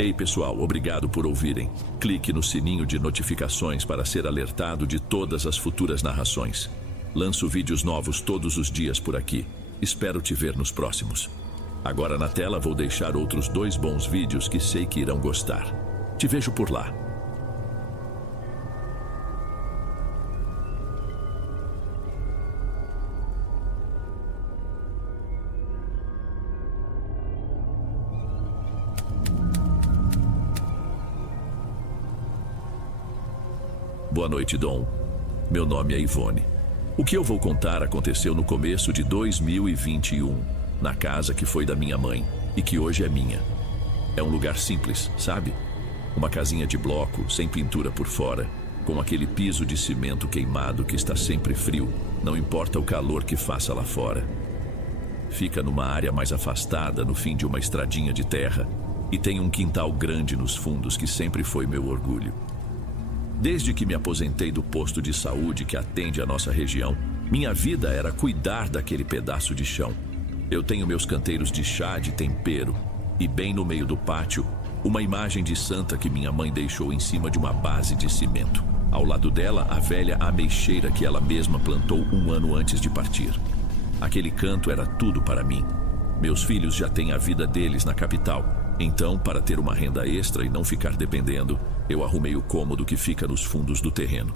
Ei pessoal, obrigado por ouvirem. Clique no sininho de notificações para ser alertado de todas as futuras narrações. Lanço vídeos novos todos os dias por aqui. Espero te ver nos próximos. Agora na tela vou deixar outros 2 bons vídeos que sei que irão gostar. Te vejo por lá. Boa noite, Dom. Meu nome é Ivone. O que eu vou contar aconteceu no começo de 2021, na casa que foi da minha mãe e que hoje é minha. É um lugar simples, sabe? Uma casinha de bloco, sem pintura por fora, com aquele piso de cimento queimado que está sempre frio, não importa o calor que faça lá fora. Fica numa área mais afastada, no fim de uma estradinha de terra, e tem um quintal grande nos fundos que sempre foi meu orgulho. Desde que me aposentei do posto de saúde que atende a nossa região, minha vida era cuidar daquele pedaço de chão. Eu tenho meus canteiros de chá de tempero e bem no meio do pátio, uma imagem de santa que minha mãe deixou em cima de uma base de cimento. Ao lado dela, a velha ameixeira que ela mesma plantou 1 ano antes de partir. Aquele canto era tudo para mim. Meus filhos já têm a vida deles na capital. Então, para ter uma renda extra e não ficar dependendo, eu arrumei o cômodo que fica nos fundos do terreno.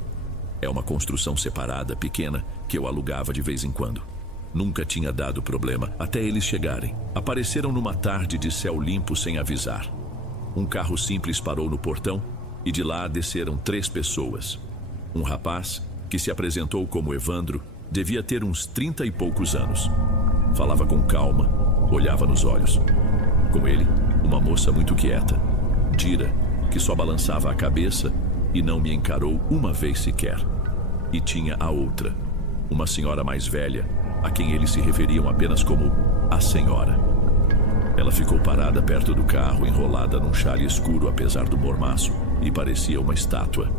É uma construção separada, pequena, que eu alugava de vez em quando. Nunca tinha dado problema, até eles chegarem. Apareceram numa tarde de céu limpo sem avisar. Um carro simples parou no portão e de lá desceram 3 pessoas. Um rapaz, que se apresentou como Evandro, devia ter uns 30 e poucos anos. Falava com calma, olhava nos olhos. Com ele, uma moça muito quieta, Dira, que só balançava a cabeça e não me encarou uma vez sequer. E tinha a outra, uma senhora mais velha, a quem eles se referiam apenas como a senhora. Ela ficou parada perto do carro, enrolada num xale escuro apesar do mormaço, e parecia uma estátua.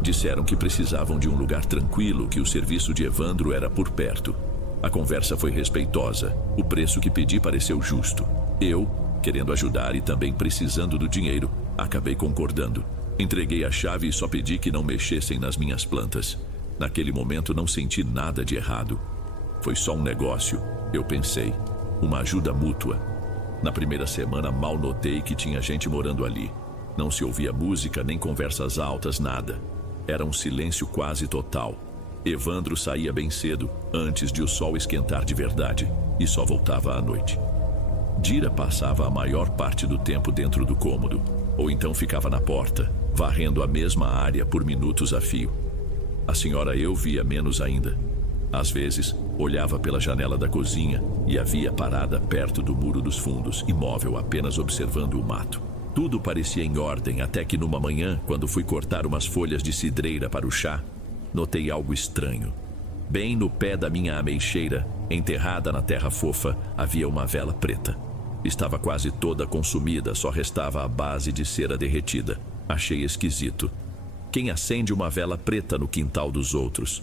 Disseram que precisavam de um lugar tranquilo, que o serviço de Evandro era por perto. A conversa foi respeitosa, o preço que pedi pareceu justo. Eu, querendo ajudar e também precisando do dinheiro, acabei concordando. Entreguei a chave e só pedi que não mexessem nas minhas plantas. Naquele momento não senti nada de errado. Foi só um negócio, eu pensei. Uma ajuda mútua. Na primeira semana mal notei que tinha gente morando ali. Não se ouvia música, nem conversas altas, nada. Era um silêncio quase total. Evandro saía bem cedo, antes de o sol esquentar de verdade, e só voltava à noite. Dira passava a maior parte do tempo dentro do cômodo, ou então ficava na porta, varrendo a mesma área por minutos a fio. A senhora eu via menos ainda. Às vezes, olhava pela janela da cozinha e a via parada perto do muro dos fundos, imóvel, apenas observando o mato. Tudo parecia em ordem, até que numa manhã, quando fui cortar umas folhas de cidreira para o chá, notei algo estranho. Bem no pé da minha ameixeira, enterrada na terra fofa, havia uma vela preta. Estava quase toda consumida, só restava a base de cera derretida. Achei esquisito. Quem acende uma vela preta no quintal dos outros?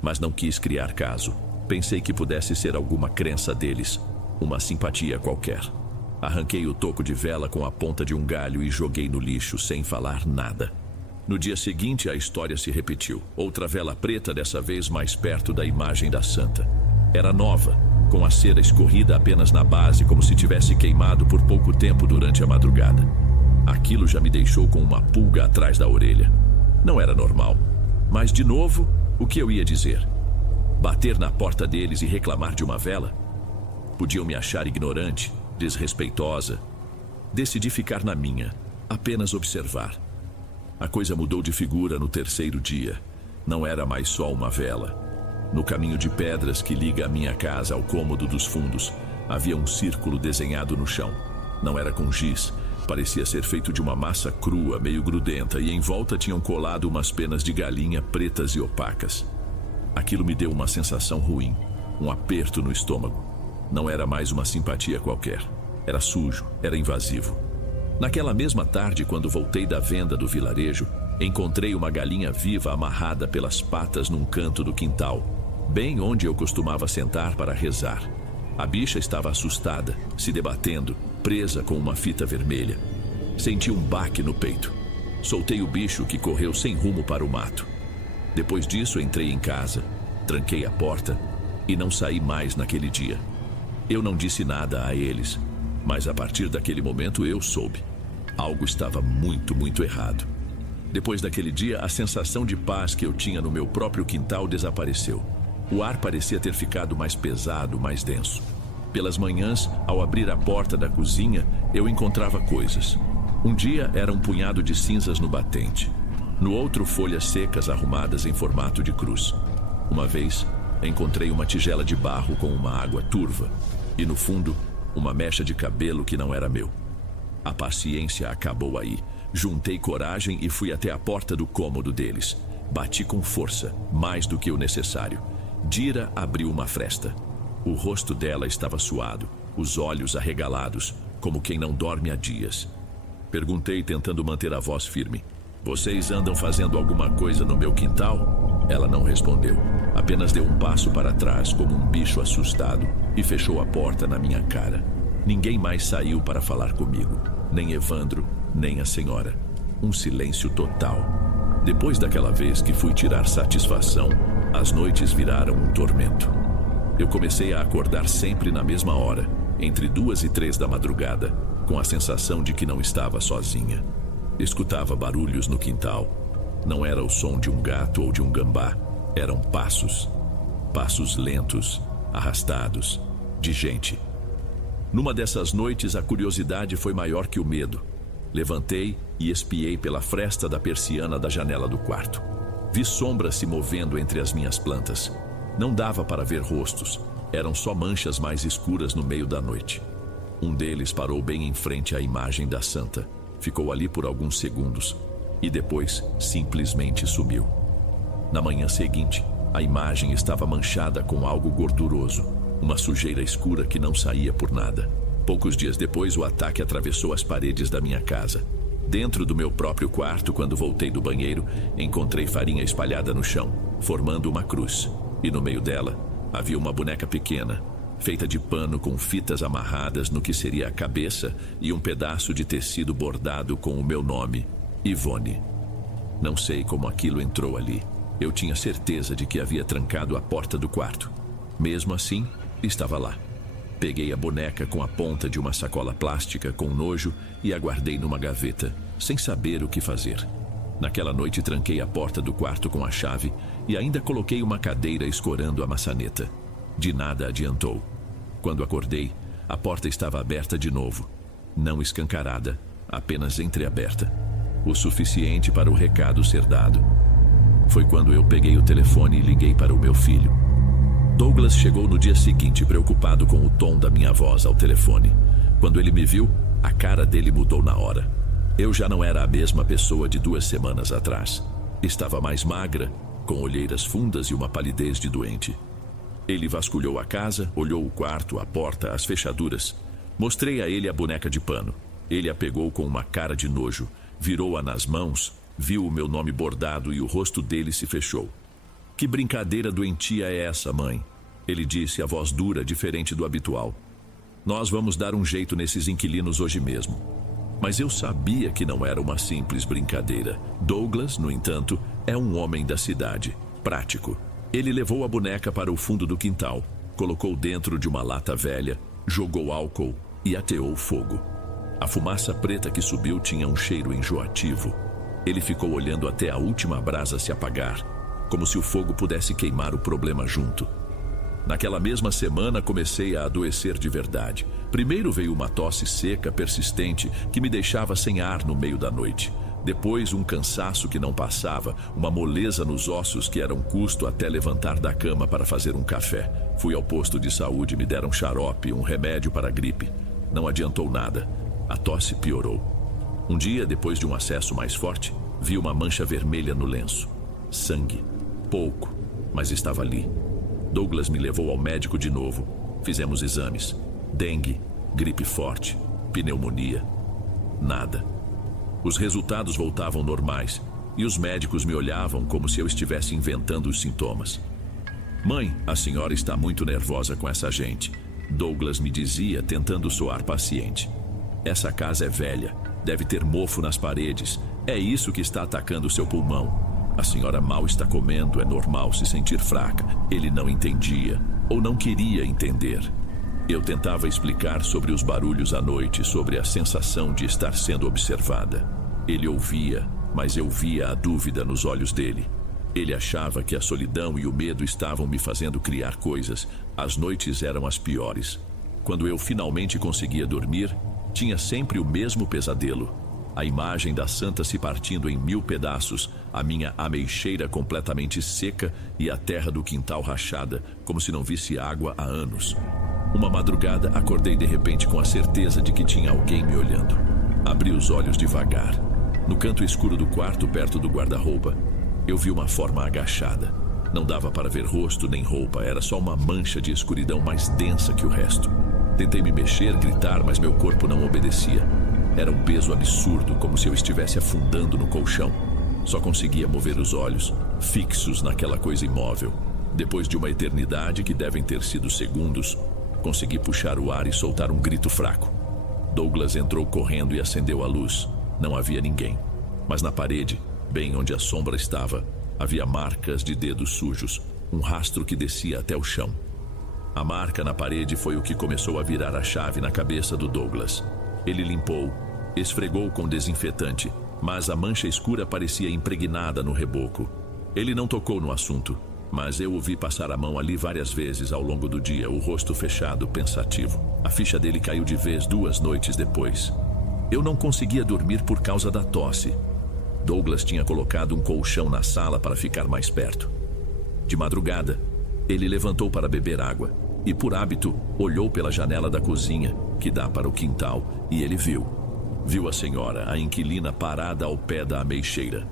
Mas não quis criar caso. Pensei que pudesse ser alguma crença deles, uma simpatia qualquer. Arranquei o toco de vela com a ponta de um galho e joguei no lixo, sem falar nada. No dia seguinte, a história se repetiu. Outra vela preta, dessa vez mais perto da imagem da santa. Era nova, com a cera escorrida apenas na base, como se tivesse queimado por pouco tempo durante a madrugada. Aquilo já me deixou com uma pulga atrás da orelha. Não era normal. Mas, de novo, o que eu ia dizer? Bater na porta deles e reclamar de uma vela? Podiam me achar ignorante, desrespeitosa. Decidi ficar na minha, apenas observar. A coisa mudou de figura no 3º dia. Não era mais só uma vela. No caminho de pedras que liga a minha casa ao cômodo dos fundos, havia um círculo desenhado no chão. Não era com giz, parecia ser feito de uma massa crua, meio grudenta, e em volta tinham colado umas penas de galinha pretas e opacas. Aquilo me deu uma sensação ruim, um aperto no estômago. Não era mais uma simpatia qualquer. Era sujo, era invasivo. Naquela mesma tarde, quando voltei da venda do vilarejo, encontrei uma galinha viva amarrada pelas patas num canto do quintal, bem onde eu costumava sentar para rezar. A bicha estava assustada, se debatendo, presa com uma fita vermelha. Senti um baque no peito. Soltei o bicho que correu sem rumo para o mato. Depois disso, entrei em casa, tranquei a porta e não saí mais naquele dia. Eu não disse nada a eles, mas a partir daquele momento eu soube. Algo estava muito errado. Depois daquele dia, a sensação de paz que eu tinha no meu próprio quintal desapareceu. O ar parecia ter ficado mais pesado, mais denso. Pelas manhãs, ao abrir a porta da cozinha, eu encontrava coisas. Um dia era um punhado de cinzas no batente. No outro, folhas secas arrumadas em formato de cruz. Uma vez, encontrei uma tigela de barro com uma água turva. E no fundo, uma mecha de cabelo que não era meu. A paciência acabou aí. Juntei coragem e fui até a porta do cômodo deles. Bati com força, mais do que o necessário. Dira abriu uma fresta. O rosto dela estava suado, os olhos arregalados, como quem não dorme há dias. Perguntei, tentando manter a voz firme: "Vocês andam fazendo alguma coisa no meu quintal?" Ela não respondeu. Apenas deu um passo para trás, como um bicho assustado, e fechou a porta na minha cara. Ninguém mais saiu para falar comigo. Nem Evandro, nem a senhora. Um silêncio total. Depois daquela vez que fui tirar satisfação, as noites viraram um tormento. Eu comecei a acordar sempre na mesma hora, entre 2 e 3 da madrugada, com a sensação de que não estava sozinha. Escutava barulhos no quintal. Não era o som de um gato ou de um gambá. Eram passos. Passos lentos, arrastados, de gente. Numa dessas noites, a curiosidade foi maior que o medo. Levantei e espiei pela fresta da persiana da janela do quarto. Vi sombras se movendo entre as minhas plantas. Não dava para ver rostos. Eram só manchas mais escuras no meio da noite. Um deles parou bem em frente à imagem da santa. Ficou ali por alguns segundos e depois simplesmente sumiu. Na manhã seguinte, a imagem estava manchada com algo gorduroso, uma sujeira escura que não saía por nada. Poucos dias depois, o ataque atravessou as paredes da minha casa. Dentro do meu próprio quarto, quando voltei do banheiro, encontrei farinha espalhada no chão, formando uma cruz. E no meio dela, havia uma boneca pequena, feita de pano com fitas amarradas no que seria a cabeça e um pedaço de tecido bordado com o meu nome, Ivone. Não sei como aquilo entrou ali. Eu tinha certeza de que havia trancado a porta do quarto. Mesmo assim, estava lá. Peguei a boneca com a ponta de uma sacola plástica com nojo e a guardei numa gaveta, sem saber o que fazer. Naquela noite tranquei a porta do quarto com a chave e ainda coloquei uma cadeira escorando a maçaneta. De nada adiantou. Quando acordei, a porta estava aberta de novo. Não escancarada, apenas entreaberta. O suficiente para o recado ser dado. Foi quando eu peguei o telefone e liguei para o meu filho. Douglas chegou no dia seguinte, preocupado com o tom da minha voz ao telefone. Quando ele me viu, a cara dele mudou na hora. Eu já não era a mesma pessoa de 2 semanas atrás. Estava mais magra, com olheiras fundas e uma palidez de doente. Ele vasculhou a casa, olhou o quarto, a porta, as fechaduras. Mostrei a ele a boneca de pano. Ele a pegou com uma cara de nojo, virou-a nas mãos, viu o meu nome bordado e o rosto dele se fechou. "Que brincadeira doentia é essa, mãe?" Ele disse, a voz dura, diferente do habitual. "Nós vamos dar um jeito nesses inquilinos hoje mesmo." Mas eu sabia que não era uma simples brincadeira. Douglas, no entanto, é um homem da cidade, prático. Ele levou a boneca para o fundo do quintal, colocou dentro de uma lata velha, jogou álcool e ateou fogo. A fumaça preta que subiu tinha um cheiro enjoativo. Ele ficou olhando até a última brasa se apagar, como se o fogo pudesse queimar o problema junto. Naquela mesma semana comecei a adoecer de verdade. Primeiro veio uma tosse seca, persistente, que me deixava sem ar no meio da noite. Depois um cansaço que não passava, uma moleza nos ossos que era um custo até levantar da cama para fazer um café. Fui ao posto de saúde, me deram xarope, um remédio para a gripe. Não adiantou nada. A tosse piorou. Um dia, depois de um acesso mais forte, vi uma mancha vermelha no lenço. Sangue. Pouco, mas estava ali. Douglas me levou ao médico de novo. Fizemos exames. Dengue, gripe forte, pneumonia. Nada. Os resultados voltavam normais e os médicos me olhavam como se eu estivesse inventando os sintomas. "Mãe, a senhora está muito nervosa com essa gente", Douglas me dizia, tentando soar paciente. "Essa casa é velha. Deve ter mofo nas paredes. É isso que está atacando seu pulmão. A senhora mal está comendo, é normal se sentir fraca. Ele não entendia, ou não queria entender. Eu tentava explicar sobre os barulhos à noite, sobre a sensação de estar sendo observada. Ele ouvia, mas eu via a dúvida nos olhos dele. Ele achava que a solidão e o medo estavam me fazendo criar coisas. As noites eram as piores. Quando eu finalmente conseguia dormir, tinha sempre o mesmo pesadelo. A imagem da santa se partindo em 1000 pedaços, a minha ameixeira completamente seca e a terra do quintal rachada, como se não visse água há anos. Uma madrugada, acordei de repente com a certeza de que tinha alguém me olhando. Abri os olhos devagar. No canto escuro do quarto, perto do guarda-roupa, eu vi uma forma agachada. Não dava para ver rosto nem roupa, era só uma mancha de escuridão mais densa que o resto. Tentei me mexer, gritar, mas meu corpo não obedecia. Era um peso absurdo, como se eu estivesse afundando no colchão. Só conseguia mover os olhos, fixos naquela coisa imóvel. Depois de uma eternidade, que devem ter sido segundos, consegui puxar o ar e soltar um grito fraco. Douglas entrou correndo e acendeu a luz. Não havia ninguém. Mas na parede, bem onde a sombra estava, havia marcas de dedos sujos, um rastro que descia até o chão. A marca na parede foi o que começou a virar a chave na cabeça do Douglas. Ele limpou, esfregou com desinfetante, mas a mancha escura parecia impregnada no reboco. Ele não tocou no assunto, mas eu o vi passar a mão ali várias vezes ao longo do dia, o rosto fechado, pensativo. A ficha dele caiu de vez 2 noites depois. Eu não conseguia dormir por causa da tosse. Douglas tinha colocado um colchão na sala para ficar mais perto. De madrugada, ele levantou para beber água e, por hábito, olhou pela janela da cozinha, que dá para o quintal, e ele viu a senhora, a inquilina, parada ao pé da ameixeira.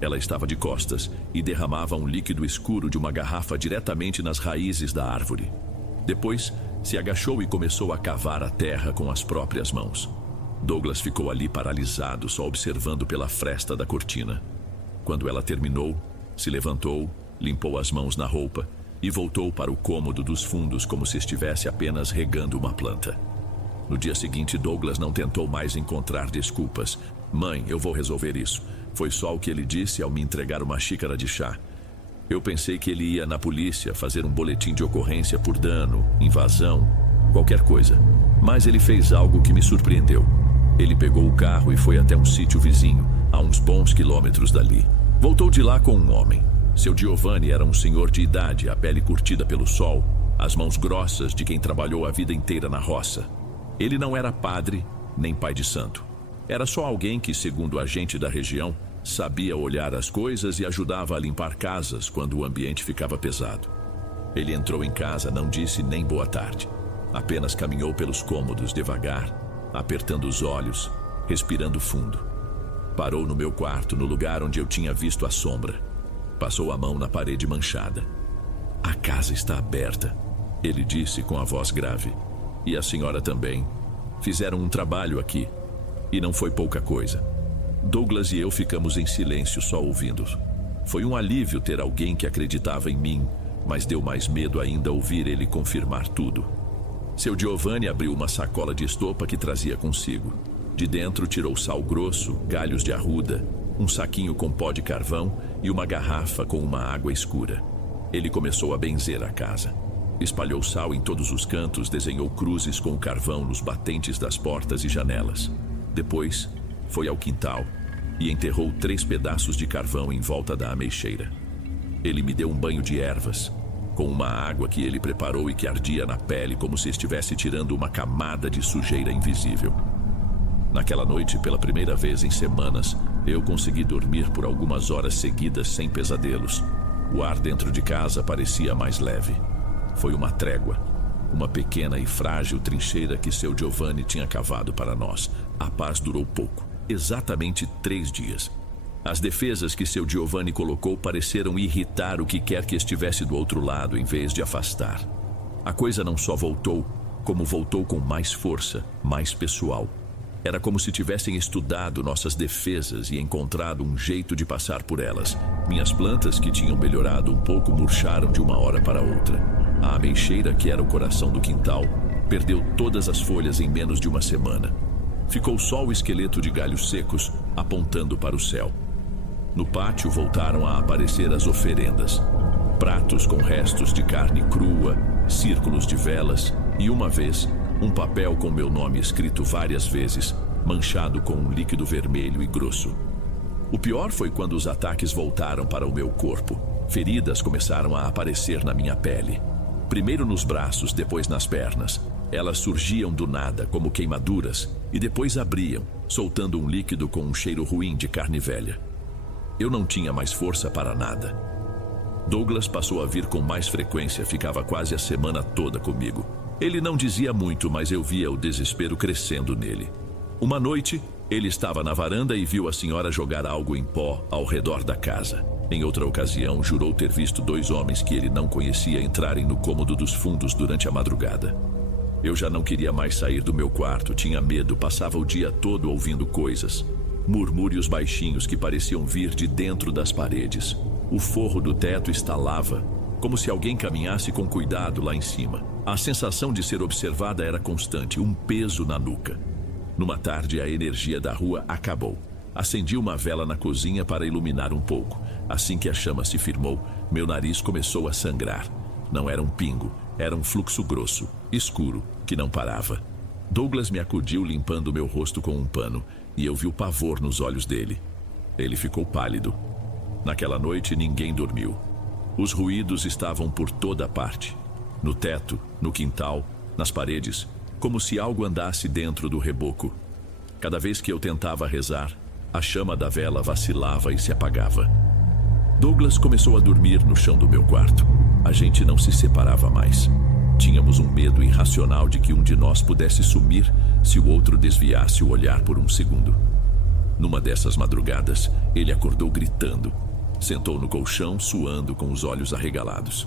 Ela estava de costas e derramava um líquido escuro de uma garrafa diretamente nas raízes da árvore. Depois, se agachou e começou a cavar a terra com as próprias mãos. Douglas ficou ali paralisado, só observando pela fresta da cortina. Quando ela terminou, se levantou, limpou as mãos na roupa e voltou para o cômodo dos fundos como se estivesse apenas regando uma planta. No dia seguinte, Douglas não tentou mais encontrar desculpas. Mãe, eu vou resolver isso. Foi só o que ele disse ao me entregar uma xícara de chá. Eu pensei que ele ia na polícia fazer um boletim de ocorrência por dano, invasão, qualquer coisa. Mas ele fez algo que me surpreendeu. Ele pegou o carro e foi até um sítio vizinho, a uns bons quilômetros dali. Voltou de lá com um homem. Seu Giovanni era um senhor de idade, a pele curtida pelo sol, as mãos grossas de quem trabalhou a vida inteira na roça. Ele não era padre, nem pai de santo. Era só alguém que, segundo a gente da região, sabia olhar as coisas e ajudava a limpar casas quando o ambiente ficava pesado. Ele entrou em casa, não disse nem boa tarde. Apenas caminhou pelos cômodos devagar, apertando os olhos, respirando fundo. Parou no meu quarto, no lugar onde eu tinha visto a sombra. Passou a mão na parede manchada. A casa está aberta, ele disse com a voz grave. E a senhora também. Fizeram um trabalho aqui. E não foi pouca coisa. Douglas e eu ficamos em silêncio, só ouvindo. Foi um alívio ter alguém que acreditava em mim, mas deu mais medo ainda ouvir ele confirmar tudo. Seu Giovanni abriu uma sacola de estopa que trazia consigo. De dentro tirou sal grosso, galhos de arruda, um saquinho com pó de carvão e uma garrafa com uma água escura. Ele começou a benzer a casa. Espalhou sal em todos os cantos, desenhou cruzes com o carvão nos batentes das portas e janelas. Depois, foi ao quintal e enterrou 3 pedaços de carvão em volta da ameixeira. Ele me deu um banho de ervas, com uma água que ele preparou e que ardia na pele como se estivesse tirando uma camada de sujeira invisível. Naquela noite, pela primeira vez em semanas, eu consegui dormir por algumas horas seguidas sem pesadelos. O ar dentro de casa parecia mais leve. Foi uma trégua, uma pequena e frágil trincheira que seu Giovanni tinha cavado para nós. A paz durou pouco, exatamente 3 dias. As defesas que seu Giovanni colocou pareceram irritar o que quer que estivesse do outro lado, em vez de afastar. A coisa não só voltou, como voltou com mais força, mais pessoal. Era como se tivessem estudado nossas defesas e encontrado um jeito de passar por elas. Minhas plantas, que tinham melhorado um pouco, murcharam de uma hora para outra. A ameixeira, que era o coração do quintal, perdeu todas as folhas em menos de uma semana. Ficou só o esqueleto de galhos secos, apontando para o céu. No pátio voltaram a aparecer as oferendas. Pratos com restos de carne crua, círculos de velas e, uma vez, um papel com meu nome escrito várias vezes, manchado com um líquido vermelho e grosso. O pior foi quando os ataques voltaram para o meu corpo. Feridas começaram a aparecer na minha pele. Primeiro nos braços, depois nas pernas. Elas surgiam do nada, como queimaduras, e depois abriam, soltando um líquido com um cheiro ruim de carne velha. Eu não tinha mais força para nada. Douglas passou a vir com mais frequência, ficava quase a semana toda comigo. Ele não dizia muito, mas eu via o desespero crescendo nele. Uma noite, ele estava na varanda e viu a senhora jogar algo em pó ao redor da casa. Em outra ocasião, jurou ter visto 2 homens que ele não conhecia entrarem no cômodo dos fundos durante a madrugada. Eu já não queria mais sair do meu quarto, tinha medo, passava o dia todo ouvindo coisas. Murmúrios baixinhos que pareciam vir de dentro das paredes. O forro do teto estalava, como se alguém caminhasse com cuidado lá em cima. A sensação de ser observada era constante, um peso na nuca. Numa tarde, a energia da rua acabou. Acendi uma vela na cozinha para iluminar um pouco. Assim que a chama se firmou, meu nariz começou a sangrar. Não era um pingo, era um fluxo grosso, escuro, que não parava. Douglas me acudiu limpando meu rosto com um pano, e eu vi o pavor nos olhos dele. Ele ficou pálido. Naquela noite, ninguém dormiu. Os ruídos estavam por toda parte. No teto, no quintal, nas paredes, como se algo andasse dentro do reboco. Cada vez que eu tentava rezar, a chama da vela vacilava e se apagava. Douglas começou a dormir no chão do meu quarto. A gente não se separava mais. Tínhamos um medo irracional de que um de nós pudesse sumir se o outro desviasse o olhar por um segundo. Numa dessas madrugadas, ele acordou gritando. Sentou no colchão, suando, com os olhos arregalados.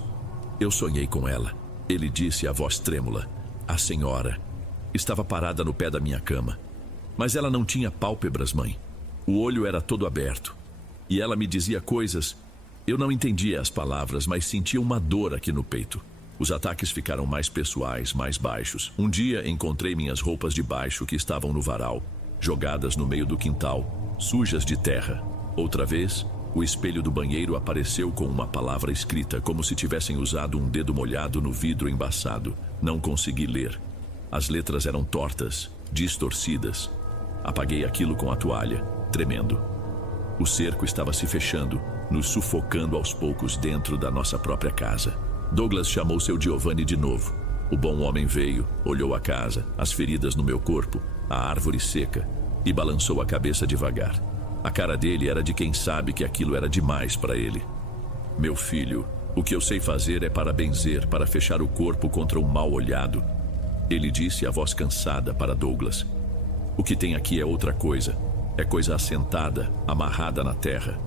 Eu sonhei com ela. Ele disse a voz trêmula. A senhora estava parada no pé da minha cama. Mas ela não tinha pálpebras, mãe. O olho era todo aberto. E ela me dizia coisas. Eu não entendia as palavras, mas sentia uma dor aqui no peito. Os ataques ficaram mais pessoais, mais baixos. Um dia encontrei minhas roupas de baixo que estavam no varal, jogadas no meio do quintal, sujas de terra. Outra vez, o espelho do banheiro apareceu com uma palavra escrita, como se tivessem usado um dedo molhado no vidro embaçado. Não consegui ler. As letras eram tortas, distorcidas. Apaguei aquilo com a toalha, tremendo. O cerco estava se fechando, nos sufocando aos poucos dentro da nossa própria casa. Douglas chamou seu Giovanni de novo. O bom homem veio, olhou a casa, as feridas no meu corpo, a árvore seca, e balançou a cabeça devagar. A cara dele era de quem sabe que aquilo era demais para ele. Meu filho, o que eu sei fazer é para benzer, para fechar o corpo contra o mal olhado. Ele disse a voz cansada para Douglas. O que tem aqui é outra coisa. É coisa assentada, amarrada na terra.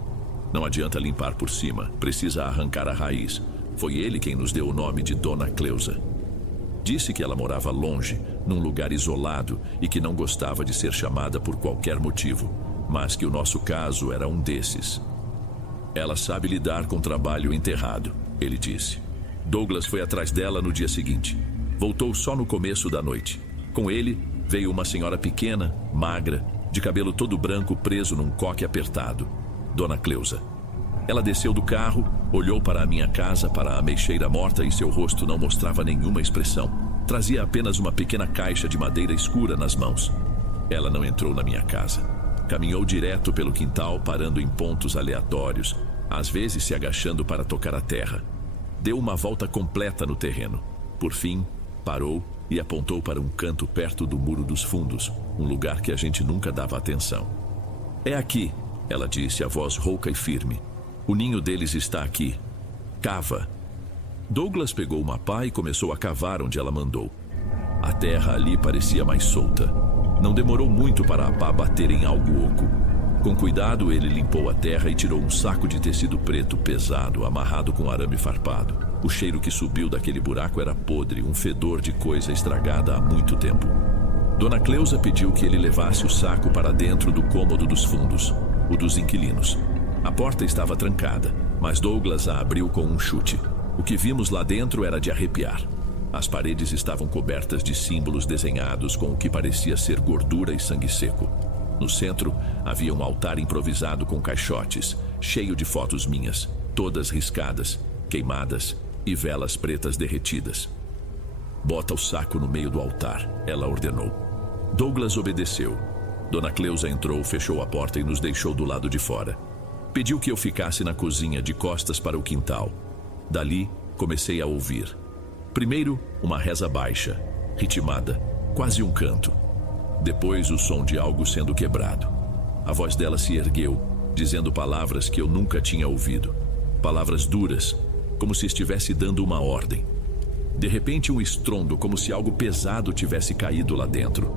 Não adianta limpar por cima, precisa arrancar a raiz. Foi ele quem nos deu o nome de Dona Cleusa. Disse que ela morava longe, num lugar isolado e que não gostava de ser chamada por qualquer motivo, mas que o nosso caso era um desses. Ela sabe lidar com trabalho enterrado, ele disse. Douglas foi atrás dela no dia seguinte. Voltou só no começo da noite. Com ele veio uma senhora pequena, magra, de cabelo todo branco preso num coque apertado. Dona Cleusa. Ela desceu do carro, olhou para a minha casa, para a ameixeira morta, e seu rosto não mostrava nenhuma expressão. Trazia apenas uma pequena caixa de madeira escura nas mãos. Ela não entrou na minha casa. Caminhou direto pelo quintal, parando em pontos aleatórios, às vezes se agachando para tocar a terra. Deu uma volta completa no terreno. Por fim, parou e apontou para um canto perto do muro dos fundos, um lugar que a gente nunca dava atenção. É aqui, ela disse, a voz rouca e firme. O ninho deles está aqui. Cava. Douglas pegou uma pá e começou a cavar onde ela mandou. A terra ali parecia mais solta. Não demorou muito para a pá bater em algo oco. Com cuidado, ele limpou a terra e tirou um saco de tecido preto pesado, amarrado com arame farpado. O cheiro que subiu daquele buraco era podre, um fedor de coisa estragada há muito tempo. Dona Cleusa pediu que ele levasse o saco para dentro do cômodo dos fundos, o dos inquilinos. A porta estava trancada, mas Douglas a abriu com um chute. O que vimos lá dentro era de arrepiar. As paredes estavam cobertas de símbolos desenhados com o que parecia ser gordura e sangue seco. No centro, havia um altar improvisado com caixotes, cheio de fotos minhas, todas riscadas, queimadas e velas pretas derretidas. Bota o saco no meio do altar, ela ordenou. Douglas obedeceu. Dona Cleusa entrou, fechou a porta e nos deixou do lado de fora. Pediu que eu ficasse na cozinha, de costas para o quintal. Dali, comecei a ouvir. Primeiro, uma reza baixa, ritmada, quase um canto. Depois, o som de algo sendo quebrado. A voz dela se ergueu, dizendo palavras que eu nunca tinha ouvido. Palavras duras, como se estivesse dando uma ordem. De repente, um estrondo, como se algo pesado tivesse caído lá dentro.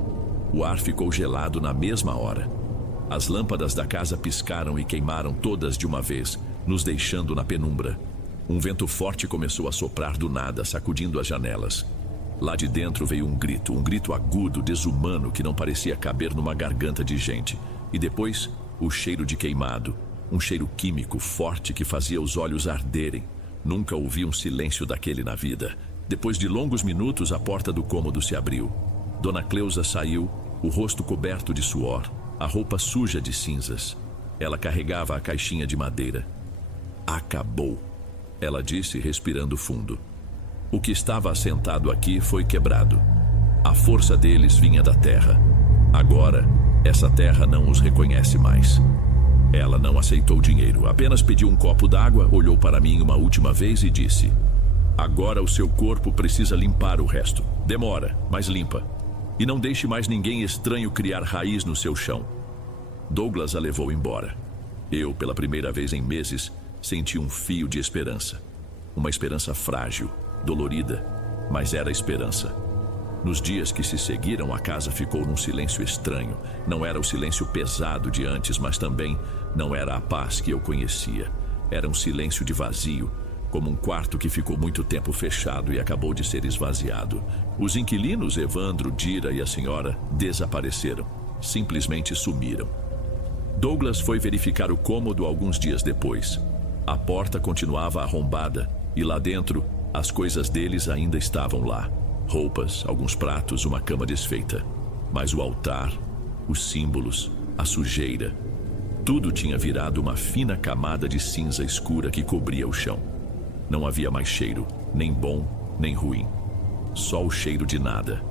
O ar ficou gelado na mesma hora. As lâmpadas da casa piscaram e queimaram todas de uma vez, nos deixando na penumbra. Um vento forte começou a soprar do nada, sacudindo as janelas. Lá de dentro veio um grito agudo, desumano, que não parecia caber numa garganta de gente. E depois, o cheiro de queimado, um cheiro químico forte que fazia os olhos arderem. Nunca ouvi um silêncio daquele na vida. Depois de longos minutos, a porta do cômodo se abriu. Dona Cleusa saiu, o rosto coberto de suor, a roupa suja de cinzas. Ela carregava a caixinha de madeira. Acabou, ela disse, respirando fundo. O que estava assentado aqui foi quebrado. A força deles vinha da terra. Agora, essa terra não os reconhece mais. Ela não aceitou dinheiro, apenas pediu um copo d'água, olhou para mim uma última vez e disse: agora o seu corpo precisa limpar o resto. Demora, mas limpa. E não deixe mais ninguém estranho criar raiz no seu chão. Douglas a levou embora. Eu, pela primeira vez em meses, senti um fio de esperança. Uma esperança frágil, dolorida, mas era esperança. Nos dias que se seguiram, a casa ficou num silêncio estranho. Não era o silêncio pesado de antes, mas também não era a paz que eu conhecia. Era um silêncio de vazio, como um quarto que ficou muito tempo fechado e acabou de ser esvaziado. Os inquilinos, Evandro, Dira e a senhora, desapareceram. Simplesmente sumiram. Douglas foi verificar o cômodo alguns dias depois. A porta continuava arrombada e lá dentro, as coisas deles ainda estavam lá. Roupas, alguns pratos, uma cama desfeita. Mas o altar, os símbolos, a sujeira, tudo tinha virado uma fina camada de cinza escura que cobria o chão. Não havia mais cheiro, nem bom, nem ruim. Só o cheiro de nada.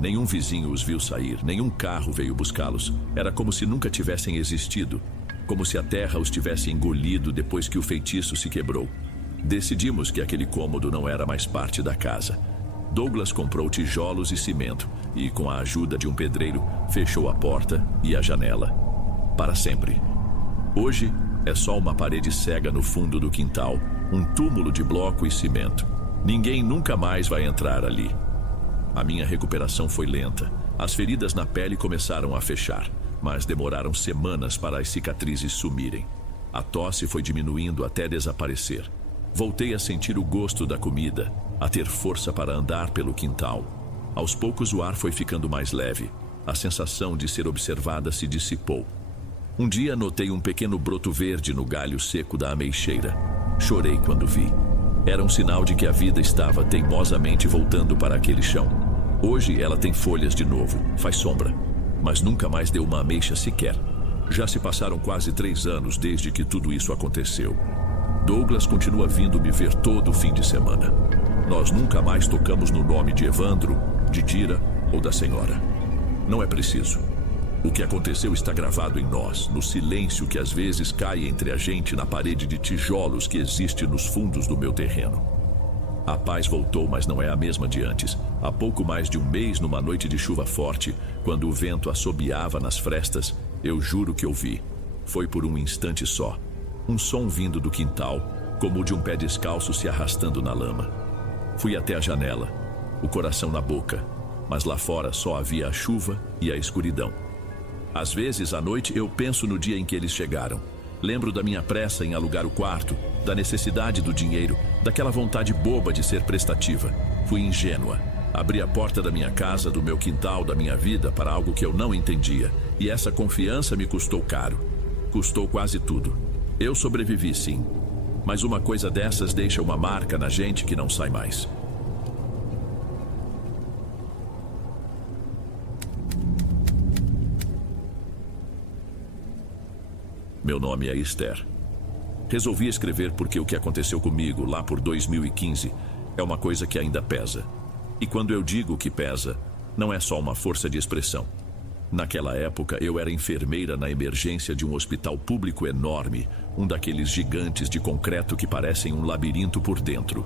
Nenhum vizinho os viu sair, nenhum carro veio buscá-los. Era como se nunca tivessem existido, como se a terra os tivesse engolido depois que o feitiço se quebrou. Decidimos que aquele cômodo não era mais parte da casa. Douglas comprou tijolos e cimento e, com a ajuda de um pedreiro, fechou a porta e a janela. Para sempre. Hoje, é só uma parede cega no fundo do quintal, um túmulo de bloco e cimento. Ninguém nunca mais vai entrar ali. A minha recuperação foi lenta. As feridas na pele começaram a fechar, mas demoraram semanas para as cicatrizes sumirem. A tosse foi diminuindo até desaparecer. Voltei a sentir o gosto da comida, a ter força para andar pelo quintal. Aos poucos o ar foi ficando mais leve. A sensação de ser observada se dissipou. Um dia notei um pequeno broto verde no galho seco da ameixeira. Chorei quando vi. Era um sinal de que a vida estava teimosamente voltando para aquele chão. Hoje ela tem folhas de novo, faz sombra, mas nunca mais deu uma ameixa sequer. Já se passaram quase 3 anos desde que tudo isso aconteceu. Douglas continua vindo me ver todo fim de semana. Nós nunca mais tocamos no nome de Evandro, de Dira ou da senhora. Não é preciso. O que aconteceu está gravado em nós, no silêncio que às vezes cai entre a gente na parede de tijolos que existe nos fundos do meu terreno. A paz voltou, mas não é a mesma de antes. Há pouco mais de um mês, numa noite de chuva forte, quando o vento assobiava nas frestas, eu juro que ouvi. Foi por um instante só. Um som vindo do quintal, como o de um pé descalço se arrastando na lama. Fui até a janela, o coração na boca, mas lá fora só havia a chuva e a escuridão. Às vezes, à noite, eu penso no dia em que eles chegaram. Lembro da minha pressa em alugar o quarto, da necessidade do dinheiro, daquela vontade boba de ser prestativa. Fui ingênua. Abri a porta da minha casa, do meu quintal, da minha vida, para algo que eu não entendia. E essa confiança me custou caro. Custou quase tudo. Eu sobrevivi, sim. Mas uma coisa dessas deixa uma marca na gente que não sai mais. Meu nome é Esther. Resolvi escrever porque o que aconteceu comigo lá por 2015 é uma coisa que ainda pesa. E quando eu digo que pesa, não é só uma força de expressão. Naquela época, eu era enfermeira na emergência de um hospital público enorme, um daqueles gigantes de concreto que parecem um labirinto por dentro.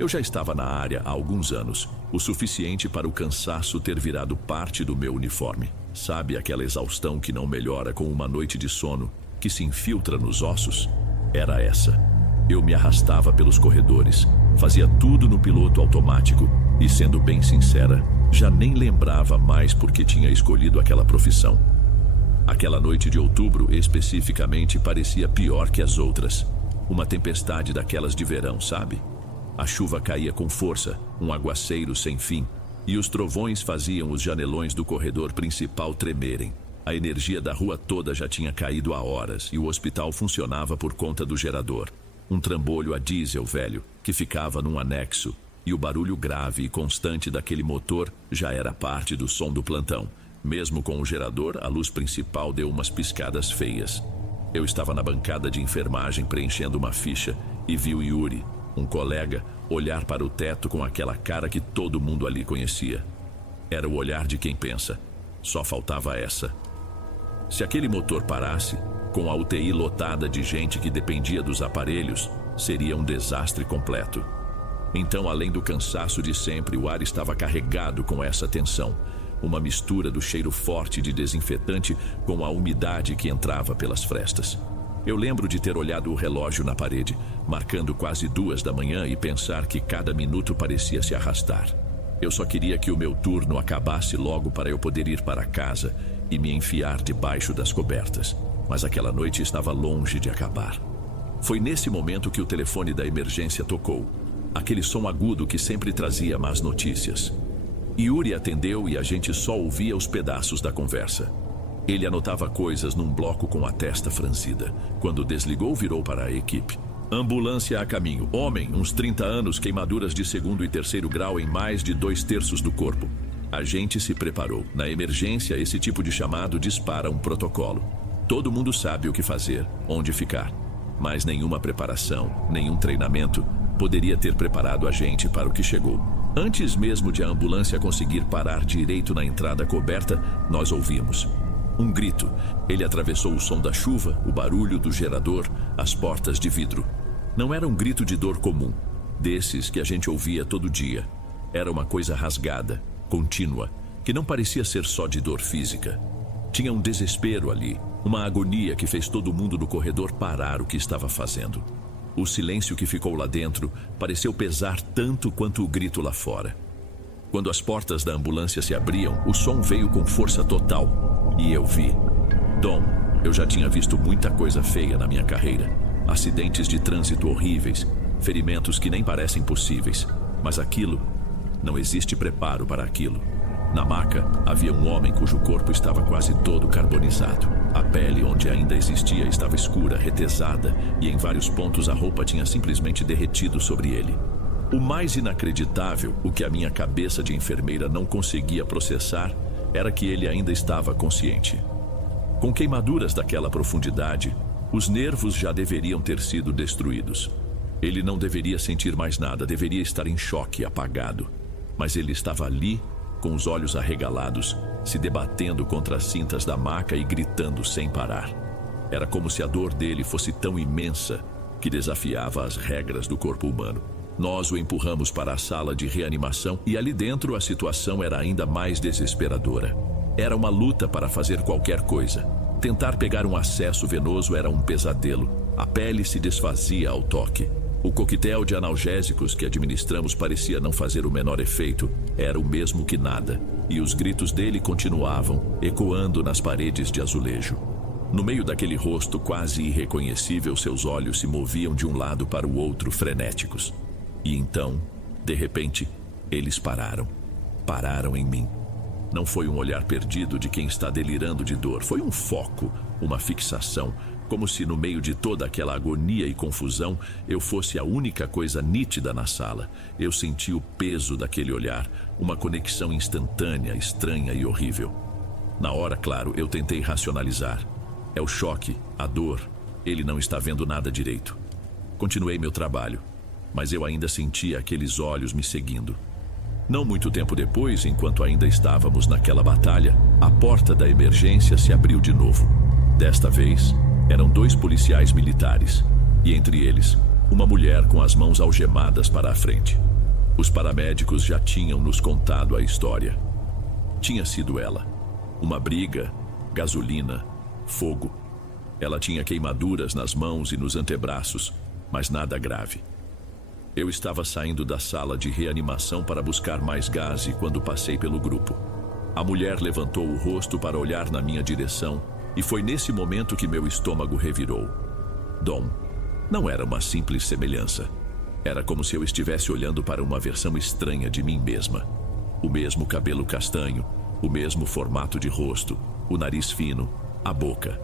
Eu já estava na área há alguns anos, o suficiente para o cansaço ter virado parte do meu uniforme. Sabe aquela exaustão que não melhora com uma noite de sono, que se infiltra nos ossos? Era essa. Eu me arrastava pelos corredores, fazia tudo no piloto automático e, sendo bem sincera, já nem lembrava mais porque tinha escolhido aquela profissão. Aquela noite de outubro, especificamente, parecia pior que as outras. Uma tempestade daquelas de verão, sabe? A chuva caía com força, um aguaceiro sem fim, e os trovões faziam os janelões do corredor principal tremerem. A energia da rua toda já tinha caído há horas e o hospital funcionava por conta do gerador. Um trambolho a diesel velho, que ficava num anexo, e o barulho grave e constante daquele motor já era parte do som do plantão. Mesmo com o gerador, a luz principal deu umas piscadas feias. Eu estava na bancada de enfermagem preenchendo uma ficha e vi o Yuri, um colega, olhar para o teto com aquela cara que todo mundo ali conhecia. Era o olhar de quem pensa. Só faltava essa. Se aquele motor parasse, com a UTI lotada de gente que dependia dos aparelhos, seria um desastre completo. Então, além do cansaço de sempre, o ar estava carregado com essa tensão. Uma mistura do cheiro forte de desinfetante com a umidade que entrava pelas frestas. Eu lembro de ter olhado o relógio na parede, marcando quase 2 da manhã e pensar que cada minuto parecia se arrastar. Eu só queria que o meu turno acabasse logo para eu poder ir para casa e me enfiar debaixo das cobertas. Mas aquela noite estava longe de acabar. Foi nesse momento que o telefone da emergência tocou. Aquele som agudo que sempre trazia más notícias. Yuri atendeu e a gente só ouvia os pedaços da conversa. Ele anotava coisas num bloco com a testa franzida. Quando desligou, virou para a equipe. Ambulância a caminho. Homem, uns 30 anos, queimaduras de 2º e 3º grau em mais de 2/3 do corpo. A gente se preparou. Na emergência, esse tipo de chamado dispara um protocolo. Todo mundo sabe o que fazer, onde ficar. Mas nenhuma preparação, nenhum treinamento poderia ter preparado a gente para o que chegou. Antes mesmo de a ambulância conseguir parar direito na entrada coberta, nós ouvimos um grito. Ele atravessou o som da chuva, o barulho do gerador, as portas de vidro. Não era um grito de dor comum, desses que a gente ouvia todo dia. Era uma coisa rasgada, contínua, que não parecia ser só de dor física. Tinha um desespero ali, uma agonia que fez todo mundo no corredor parar o que estava fazendo. O silêncio que ficou lá dentro pareceu pesar tanto quanto o grito lá fora. Quando as portas da ambulância se abriam, o som veio com força total. E eu vi. Dom, eu já tinha visto muita coisa feia na minha carreira. Acidentes de trânsito horríveis, ferimentos que nem parecem possíveis. Mas aquilo, não existe preparo para aquilo. Na maca, havia um homem cujo corpo estava quase todo carbonizado. A pele, onde ainda existia, estava escura, retesada, e em vários pontos a roupa tinha simplesmente derretido sobre ele. O mais inacreditável, o que a minha cabeça de enfermeira não conseguia processar, era que ele ainda estava consciente. Com queimaduras daquela profundidade, os nervos já deveriam ter sido destruídos. Ele não deveria sentir mais nada, deveria estar em choque, apagado. Mas ele estava ali, com os olhos arregalados, se debatendo contra as cintas da maca e gritando sem parar. Era como se a dor dele fosse tão imensa que desafiava as regras do corpo humano. Nós o empurramos para a sala de reanimação e ali dentro a situação era ainda mais desesperadora. Era uma luta para fazer qualquer coisa. Tentar pegar um acesso venoso era um pesadelo. A pele se desfazia ao toque. O coquetel de analgésicos que administramos parecia não fazer o menor efeito. Era o mesmo que nada. E os gritos dele continuavam, ecoando nas paredes de azulejo. No meio daquele rosto quase irreconhecível, seus olhos se moviam de um lado para o outro, frenéticos. E então, de repente, eles pararam. Pararam em mim. Não foi um olhar perdido de quem está delirando de dor. Foi um foco, uma fixação. Como se no meio de toda aquela agonia e confusão, eu fosse a única coisa nítida na sala. Eu senti o peso daquele olhar, uma conexão instantânea, estranha e horrível. Na hora, claro, eu tentei racionalizar. É o choque, a dor, Ele não está vendo nada direito. Continuei meu trabalho, mas eu ainda sentia aqueles olhos me seguindo. Não muito tempo depois, enquanto ainda estávamos naquela batalha, a porta da emergência se abriu de novo. Desta vez, eram 2 policiais militares, e entre eles, uma mulher com as mãos algemadas para a frente. Os paramédicos já tinham nos contado a história. Tinha sido ela. Uma briga, gasolina, fogo. Ela tinha queimaduras nas mãos e nos antebraços, mas nada grave. Eu estava saindo da sala de reanimação para buscar mais gás e quando passei pelo grupo, a mulher levantou o rosto para olhar na minha direção e foi nesse momento que meu estômago revirou. Dom não era uma simples semelhança. Era como se eu estivesse olhando para uma versão estranha de mim mesma. O mesmo cabelo castanho, o mesmo formato de rosto, o nariz fino, a boca.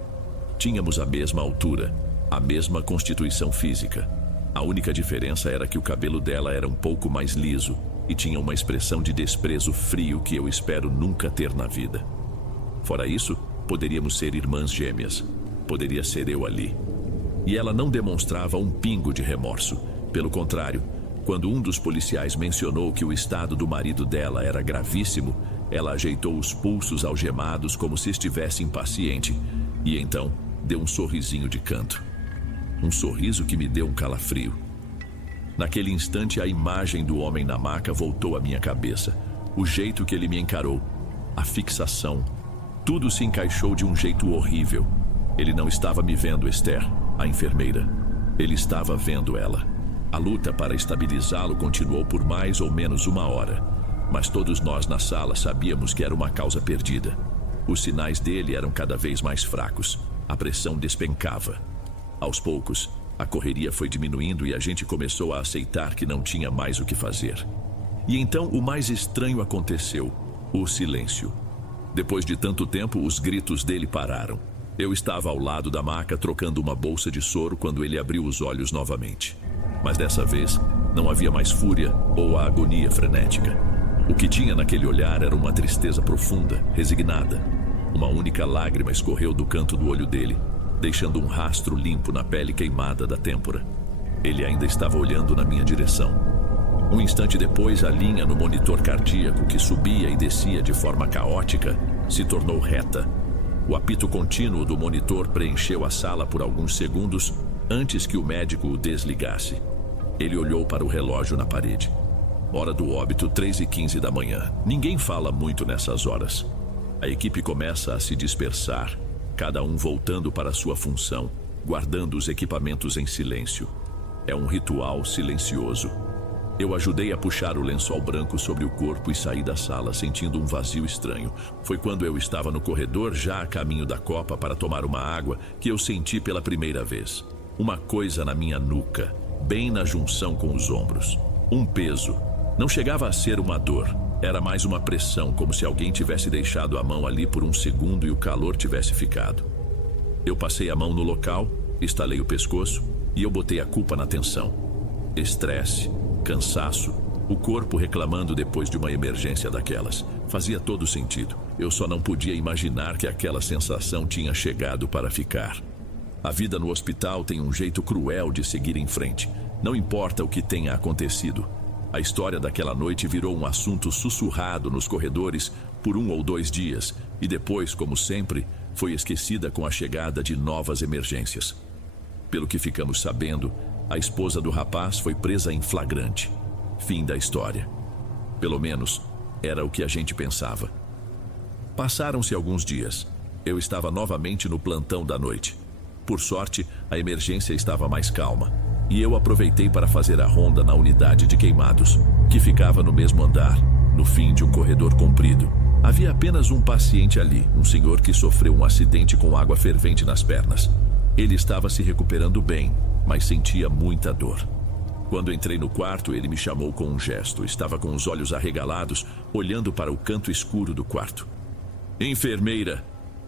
Tínhamos a mesma altura, a mesma constituição física. A única diferença era que o cabelo dela era um pouco mais liso e tinha uma expressão de desprezo frio que eu espero nunca ter na vida. Fora isso, poderíamos ser irmãs gêmeas. Poderia ser eu ali. E ela não demonstrava um pingo de remorso. Pelo contrário, quando um dos policiais mencionou que o estado do marido dela era gravíssimo, ela ajeitou os pulsos algemados como se estivesse impaciente e então deu um sorrisinho de canto. Um sorriso que me deu um calafrio. Naquele instante, a imagem do homem na maca voltou à minha cabeça. O jeito que ele me encarou, a fixação, tudo se encaixou de um jeito horrível. Ele não estava me vendo, Esther, a enfermeira. Ele estava vendo ela. A luta para estabilizá-lo continuou por mais ou menos 1 hora, mas todos nós na sala sabíamos que era uma causa perdida. Os sinais dele eram cada vez mais fracos. A pressão despencava. Aos poucos, a correria foi diminuindo e a gente começou a aceitar que não tinha mais o que fazer. E então o mais estranho aconteceu: o silêncio. Depois de tanto tempo, os gritos dele pararam. Eu estava ao lado da maca trocando uma bolsa de soro quando ele abriu os olhos novamente. Mas dessa vez, não havia mais fúria ou a agonia frenética. O que tinha naquele olhar era uma tristeza profunda, resignada. Uma única lágrima escorreu do canto do olho dele, deixando um rastro limpo na pele queimada da têmpora. Ele ainda estava olhando na minha direção. Um instante depois, a linha no monitor cardíaco, que subia e descia de forma caótica, se tornou reta. O apito contínuo do monitor preencheu a sala por alguns segundos antes que o médico o desligasse. Ele olhou para o relógio na parede. Hora do óbito, 3h15 da manhã. Ninguém fala muito nessas horas. A equipe começa a se dispersar, cada um voltando para sua função, guardando os equipamentos em silêncio. É um ritual silencioso. Eu ajudei a puxar o lençol branco sobre o corpo e saí da sala sentindo um vazio estranho. Foi quando eu estava no corredor, já a caminho da copa para tomar uma água, que eu senti pela primeira vez uma coisa na minha nuca, bem na junção com os ombros. Um peso. Não chegava a ser uma dor. Era mais uma pressão, como se alguém tivesse deixado a mão ali por um segundo e o calor tivesse ficado. Eu passei a mão no local, estalei o pescoço e eu botei a culpa na tensão. Estresse, cansaço, o corpo reclamando depois de uma emergência daquelas. Fazia todo sentido. Eu só não podia imaginar que aquela sensação tinha chegado para ficar. A vida no hospital tem um jeito cruel de seguir em frente. Não importa o que tenha acontecido. A história daquela noite virou um assunto sussurrado nos corredores por 1 ou 2 dias e depois, como sempre, foi esquecida com a chegada de novas emergências. Pelo que ficamos sabendo, a esposa do rapaz foi presa em flagrante. Fim da história. Pelo menos, era o que a gente pensava. Passaram-se alguns dias. Eu estava novamente no plantão da noite. Por sorte, a emergência estava mais calma. E eu aproveitei para fazer a ronda na unidade de queimados, que ficava no mesmo andar, no fim de um corredor comprido. Havia apenas um paciente ali, um senhor que sofreu um acidente com água fervente nas pernas. Ele estava se recuperando bem, mas sentia muita dor. Quando entrei no quarto, ele me chamou com um gesto. Estava com os olhos arregalados, olhando para o canto escuro do quarto. "Enfermeira",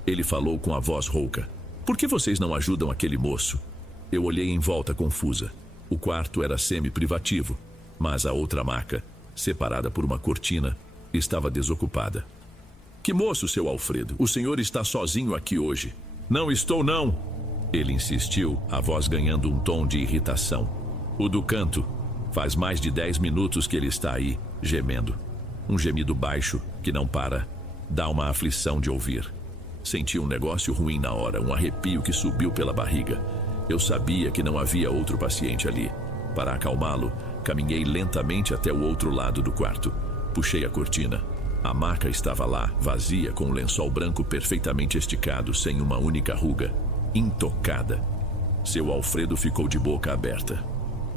ele falou com a voz rouca. "Por que vocês não ajudam aquele moço?" Eu olhei em volta confusa. O quarto era semi-privativo, mas a outra maca, separada por uma cortina, estava desocupada. "Que moço, seu Alfredo? O senhor está sozinho aqui hoje." "Não estou, não." Ele insistiu, a voz ganhando um tom de irritação. O do canto. Faz mais de 10 minutos que ele está aí, gemendo. Um gemido baixo, que não para. Dá uma aflição de ouvir. Senti um negócio ruim na hora, um arrepio que subiu pela barriga. Eu sabia que não havia outro paciente ali. Para acalmá-lo, caminhei lentamente até o outro lado do quarto. Puxei a cortina. A maca estava lá, vazia, com um lençol branco perfeitamente esticado, sem uma única ruga. Intocada. Seu Alfredo ficou de boca aberta.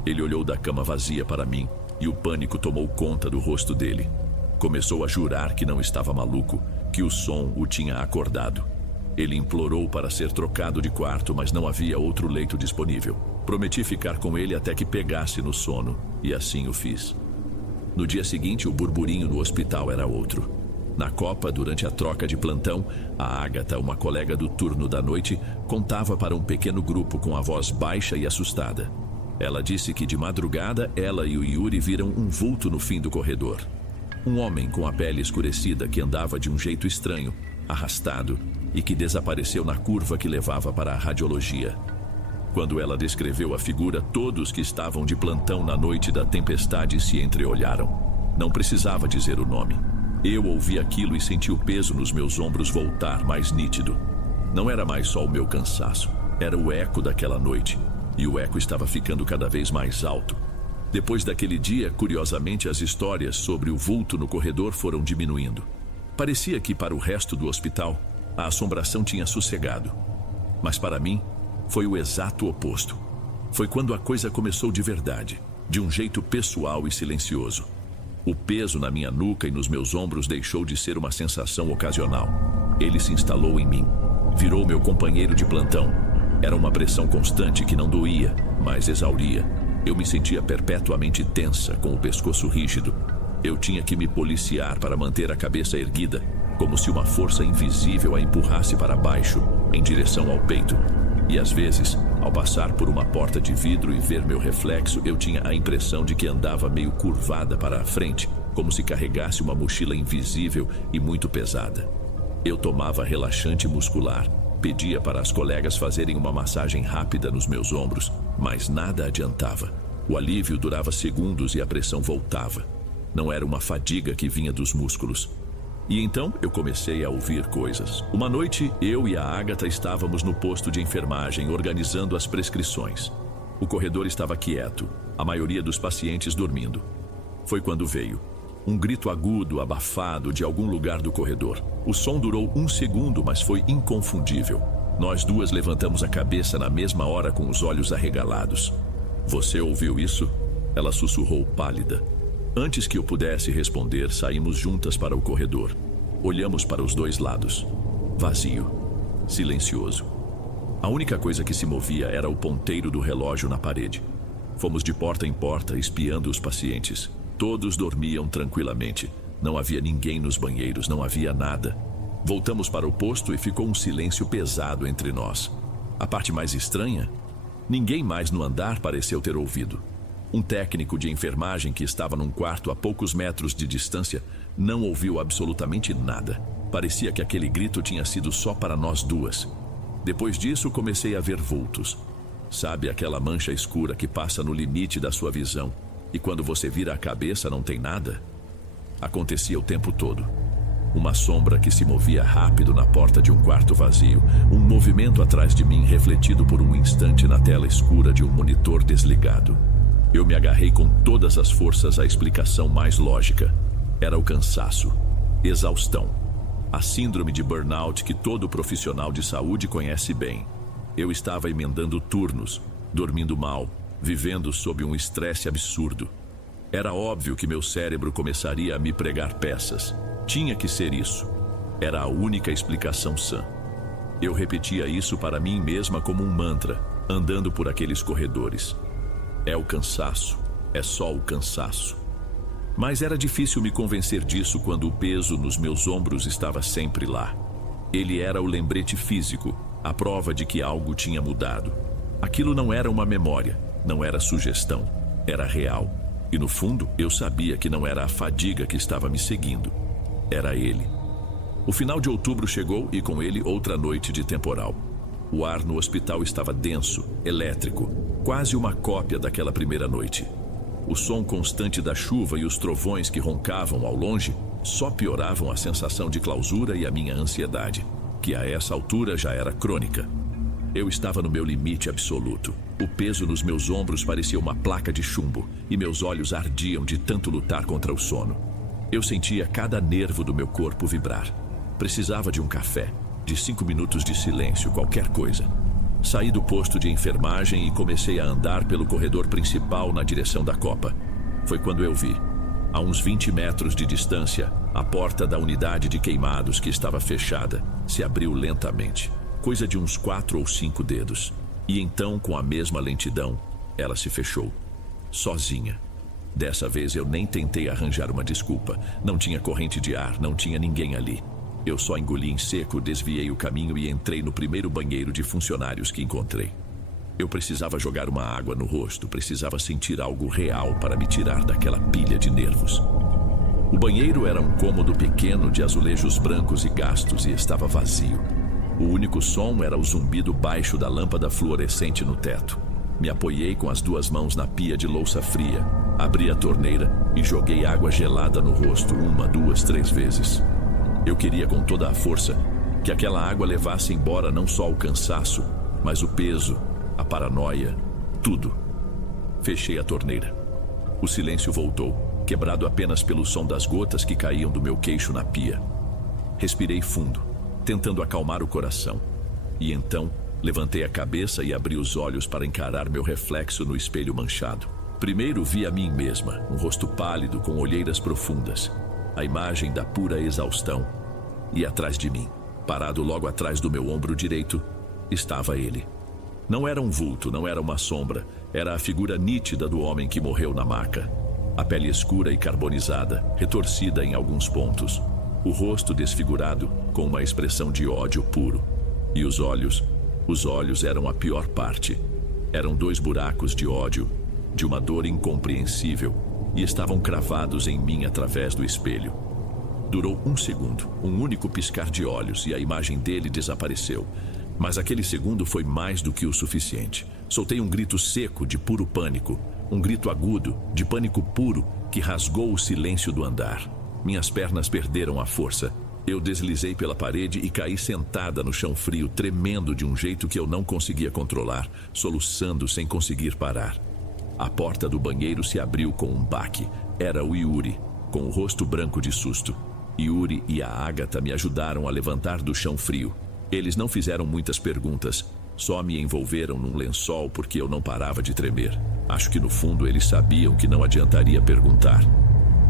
Ele olhou da cama vazia para mim e o pânico tomou conta do rosto dele. Começou a jurar que não estava maluco, que o som o tinha acordado. Ele implorou para ser trocado de quarto, mas não havia outro leito disponível. Prometi ficar com ele até que pegasse no sono, e assim o fiz. No dia seguinte, o burburinho no hospital era outro. Na copa, durante a troca de plantão, a Ágata, uma colega do turno da noite, contava para um pequeno grupo com a voz baixa e assustada. Ela disse que de madrugada ela e o Yuri viram um vulto no fim do corredor. Um homem com a pele escurecida que andava de um jeito estranho, arrastado, e que desapareceu na curva que levava para a radiologia. Quando ela descreveu a figura, todos que estavam de plantão na noite da tempestade se entreolharam. Não precisava dizer o nome. Eu ouvi aquilo e senti o peso nos meus ombros voltar mais nítido. Não era mais só o meu cansaço, era o eco daquela noite. E o eco estava ficando cada vez mais alto. Depois daquele dia, curiosamente, as histórias sobre o vulto no corredor foram diminuindo. Parecia que, para o resto do hospital, a assombração tinha sossegado. Mas para mim, foi o exato oposto. Foi quando a coisa começou de verdade, de um jeito pessoal e silencioso. O peso na minha nuca e nos meus ombros deixou de ser uma sensação ocasional. Ele se instalou em mim, virou meu companheiro de plantão. Era uma pressão constante que não doía, mas exauria. Eu me sentia perpetuamente tensa, com o pescoço rígido. Eu tinha que me policiar para manter a cabeça erguida, como se uma força invisível a empurrasse para baixo, em direção ao peito. E às vezes, ao passar por uma porta de vidro e ver meu reflexo, eu tinha a impressão de que andava meio curvada para a frente, como se carregasse uma mochila invisível e muito pesada. Eu tomava relaxante muscular, pedia para as colegas fazerem uma massagem rápida nos meus ombros, mas nada adiantava. O alívio durava segundos e a pressão voltava. Não era uma fadiga que vinha dos músculos. E então eu comecei a ouvir coisas. Uma noite, eu e a Ágata estávamos no posto de enfermagem organizando as prescrições. O corredor estava quieto, a maioria dos pacientes dormindo. Foi quando veio um grito agudo, abafado, de algum lugar do corredor. O som durou 1 segundo, mas foi inconfundível. Nós duas levantamos a cabeça na mesma hora com os olhos arregalados. Você ouviu isso? Ela sussurrou pálida. Antes que eu pudesse responder, saímos juntas para o corredor. Olhamos para os dois lados. Vazio. Silencioso. A única coisa que se movia era o ponteiro do relógio na parede. Fomos de porta em porta, espiando os pacientes. Todos dormiam tranquilamente. Não havia ninguém nos banheiros, não havia nada. Voltamos para o posto e ficou um silêncio pesado entre nós. A parte mais estranha? Ninguém mais no andar pareceu ter ouvido. Um técnico de enfermagem que estava num quarto a poucos metros de distância não ouviu absolutamente nada. Parecia que aquele grito tinha sido só para nós duas. Depois disso, comecei a ver vultos. Sabe aquela mancha escura que passa no limite da sua visão? E quando você vira a cabeça não tem nada? Acontecia o tempo todo. Uma sombra que se movia rápido na porta de um quarto vazio. Um movimento atrás de mim refletido por um instante na tela escura de um monitor desligado. Eu me agarrei com todas as forças à explicação mais lógica. Era o cansaço, exaustão. A síndrome de burnout que todo profissional de saúde conhece bem. Eu estava emendando turnos, dormindo mal, vivendo sob um estresse absurdo. Era óbvio que meu cérebro começaria a me pregar peças. Tinha que ser isso. Era a única explicação sã. Eu repetia isso para mim mesma como um mantra, andando por aqueles corredores. É o cansaço. É só o cansaço. Mas era difícil me convencer disso quando o peso nos meus ombros estava sempre lá. Ele era o lembrete físico, a prova de que algo tinha mudado. Aquilo não era uma memória, não era sugestão, era real. E no fundo, eu sabia que não era a fadiga que estava me seguindo. Era ele. O final de outubro chegou e com ele outra noite de temporal. O ar no hospital estava denso, elétrico, quase uma cópia daquela primeira noite. O som constante da chuva e os trovões que roncavam ao longe só pioravam a sensação de clausura e a minha ansiedade, que a essa altura já era crônica. Eu estava no meu limite absoluto. O peso nos meus ombros parecia uma placa de chumbo e meus olhos ardiam de tanto lutar contra o sono. Eu sentia cada nervo do meu corpo vibrar. Precisava de um café, de 5 minutos de silêncio, qualquer coisa. Saí do posto de enfermagem e comecei a andar pelo corredor principal na direção da copa. Foi quando eu vi, a uns 20 metros de distância, a porta da unidade de queimados que estava fechada se abriu lentamente, coisa de uns 4 ou 5 dedos. E então, com a mesma lentidão, ela se fechou, sozinha. Dessa vez eu nem tentei arranjar uma desculpa. Não tinha corrente de ar, não tinha ninguém ali. Eu só engoli em seco, desviei o caminho e entrei no primeiro banheiro de funcionários que encontrei. Eu precisava jogar uma água no rosto, precisava sentir algo real para me tirar daquela pilha de nervos. O banheiro era um cômodo pequeno de azulejos brancos e gastos e estava vazio. O único som era o zumbido baixo da lâmpada fluorescente no teto. Me apoiei com as 2 mãos na pia de louça fria, abri a torneira e joguei água gelada no rosto 1, 2, 3 vezes. Eu queria com toda a força que aquela água levasse embora não só o cansaço, mas o peso, a paranoia, tudo. Fechei a torneira. O silêncio voltou, quebrado apenas pelo som das gotas que caíam do meu queixo na pia. Respirei fundo, tentando acalmar o coração. E então, levantei a cabeça e abri os olhos para encarar meu reflexo no espelho manchado. Primeiro vi a mim mesma, um rosto pálido com olheiras profundas. A imagem da pura exaustão. E atrás de mim, parado logo atrás do meu ombro direito, estava ele. Não era um vulto, não era uma sombra, era a figura nítida do homem que morreu na maca. A pele escura e carbonizada, retorcida em alguns pontos. O rosto desfigurado, com uma expressão de ódio puro. E os olhos eram a pior parte. Eram 2 buracos de ódio, de uma dor incompreensível, e estavam cravados em mim através do espelho. Durou 1 segundo, um único piscar de olhos, e a imagem dele desapareceu. Mas aquele segundo foi mais do que o suficiente. Soltei um grito seco de puro pânico, um grito agudo, de pânico puro, que rasgou o silêncio do andar. Minhas pernas perderam a força. Eu deslizei pela parede e caí sentada no chão frio, tremendo de um jeito que eu não conseguia controlar, soluçando sem conseguir parar. A porta do banheiro se abriu com um baque. Era o Yuri, com o rosto branco de susto. Yuri e a Agatha me ajudaram a levantar do chão frio. Eles não fizeram muitas perguntas, só me envolveram num lençol porque eu não parava de tremer. Acho que no fundo eles sabiam que não adiantaria perguntar.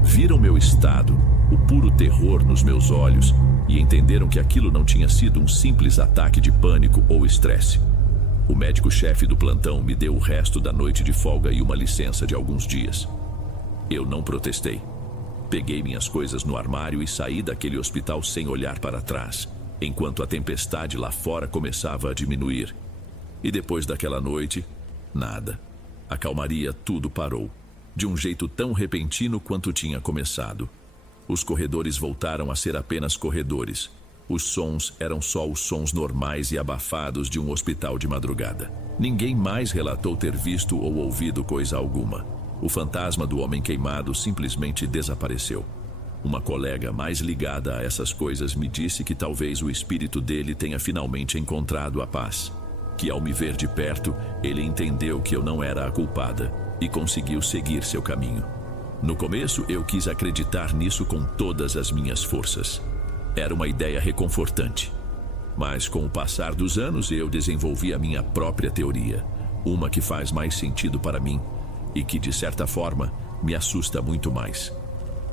Viram meu estado, o puro terror nos meus olhos, e entenderam que aquilo não tinha sido um simples ataque de pânico ou estresse. O médico-chefe do plantão me deu o resto da noite de folga e uma licença de alguns dias. Eu não protestei. Peguei minhas coisas no armário e saí daquele hospital sem olhar para trás, enquanto a tempestade lá fora começava a diminuir. E depois daquela noite, nada. A calmaria, tudo parou, de um jeito tão repentino quanto tinha começado. Os corredores voltaram a ser apenas corredores. Os sons eram só os sons normais e abafados de um hospital de madrugada. Ninguém mais relatou ter visto ou ouvido coisa alguma. O fantasma do homem queimado simplesmente desapareceu. Uma colega mais ligada a essas coisas me disse que talvez o espírito dele tenha finalmente encontrado a paz. Que ao me ver de perto, ele entendeu que eu não era a culpada e conseguiu seguir seu caminho. No começo, eu quis acreditar nisso com todas as minhas forças. Era uma ideia reconfortante. Mas com o passar dos anos, eu desenvolvi a minha própria teoria. Uma que faz mais sentido para mim e que, de certa forma, me assusta muito mais.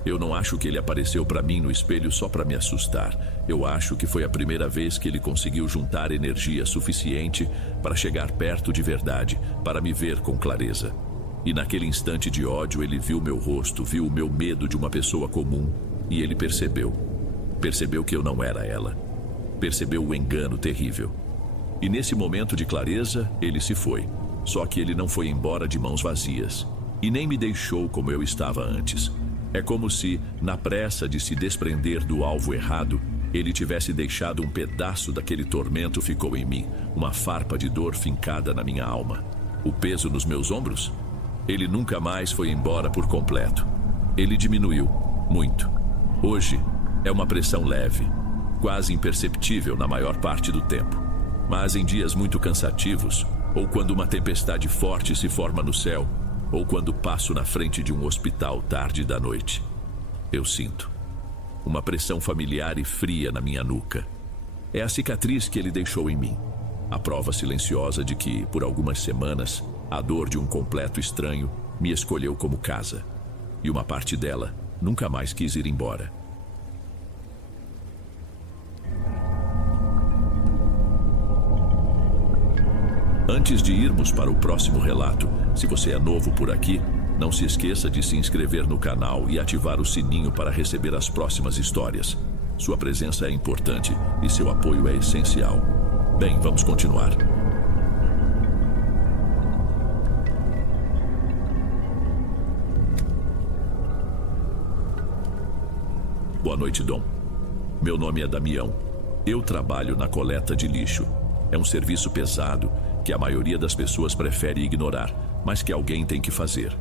Eu não acho que ele apareceu para mim no espelho só para me assustar. Eu acho que foi a primeira vez que ele conseguiu juntar energia suficiente para chegar perto de verdade, para me ver com clareza. E naquele instante de ódio, ele viu meu rosto, viu o meu medo de uma pessoa comum, e ele percebeu. Percebeu que eu não era ela. Percebeu o engano terrível. E nesse momento de clareza, ele se foi. Só que ele não foi embora de mãos vazias. E nem me deixou como eu estava antes. É como se, na pressa de se desprender do alvo errado, ele tivesse deixado um pedaço daquele tormento ficou em mim, uma farpa de dor fincada na minha alma. O peso nos meus ombros? Ele nunca mais foi embora por completo. Ele diminuiu, muito. Hoje, é uma pressão leve, quase imperceptível na maior parte do tempo. Mas em dias muito cansativos, ou quando uma tempestade forte se forma no céu, ou quando passo na frente de um hospital tarde da noite, eu sinto uma pressão familiar e fria na minha nuca. É a cicatriz que ele deixou em mim. A prova silenciosa de que, por algumas semanas, a dor de um completo estranho me escolheu como casa. E uma parte dela nunca mais quis ir embora. Antes de irmos para o próximo relato, se você é novo por aqui, não se esqueça de se inscrever no canal e ativar o sininho para receber as próximas histórias. Sua presença é importante e seu apoio é essencial. Bem, vamos continuar. Boa noite, Dom. Meu nome é Damião. Eu trabalho na coleta de lixo. É um serviço pesado que a maioria das pessoas prefere ignorar, mas que alguém tem que fazer.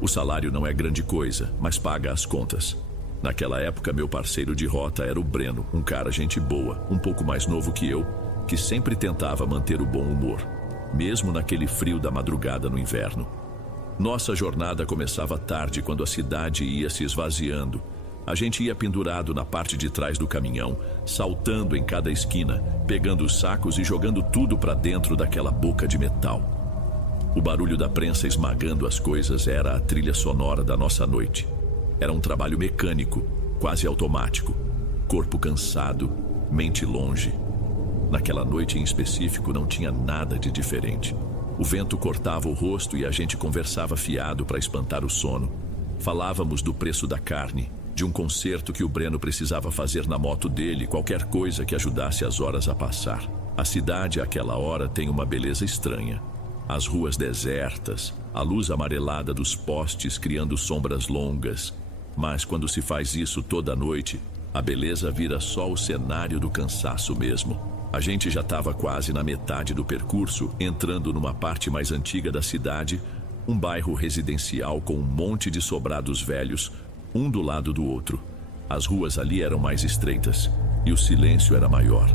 O salário não é grande coisa, mas paga as contas. Naquela época, meu parceiro de rota era o Breno, um cara gente boa, um pouco mais novo que eu, que sempre tentava manter o bom humor, mesmo naquele frio da madrugada no inverno. Nossa jornada começava tarde quando a cidade ia se esvaziando. A gente ia pendurado na parte de trás do caminhão, saltando em cada esquina, pegando os sacos e jogando tudo para dentro daquela boca de metal. O barulho da prensa esmagando as coisas era a trilha sonora da nossa noite. Era um trabalho mecânico, quase automático. Corpo cansado, mente longe. Naquela noite em específico não tinha nada de diferente. O vento cortava o rosto e a gente conversava fiado para espantar o sono. Falávamos do preço da carne, de um conserto que o Breno precisava fazer na moto dele, qualquer coisa que ajudasse as horas a passar. A cidade àquela hora tem uma beleza estranha. As ruas desertas, a luz amarelada dos postes criando sombras longas. Mas quando se faz isso toda noite, a beleza vira só o cenário do cansaço mesmo. A gente já estava quase na metade do percurso, entrando numa parte mais antiga da cidade, um bairro residencial com um monte de sobrados velhos, um do lado do outro. As ruas ali eram mais estreitas e o silêncio era maior.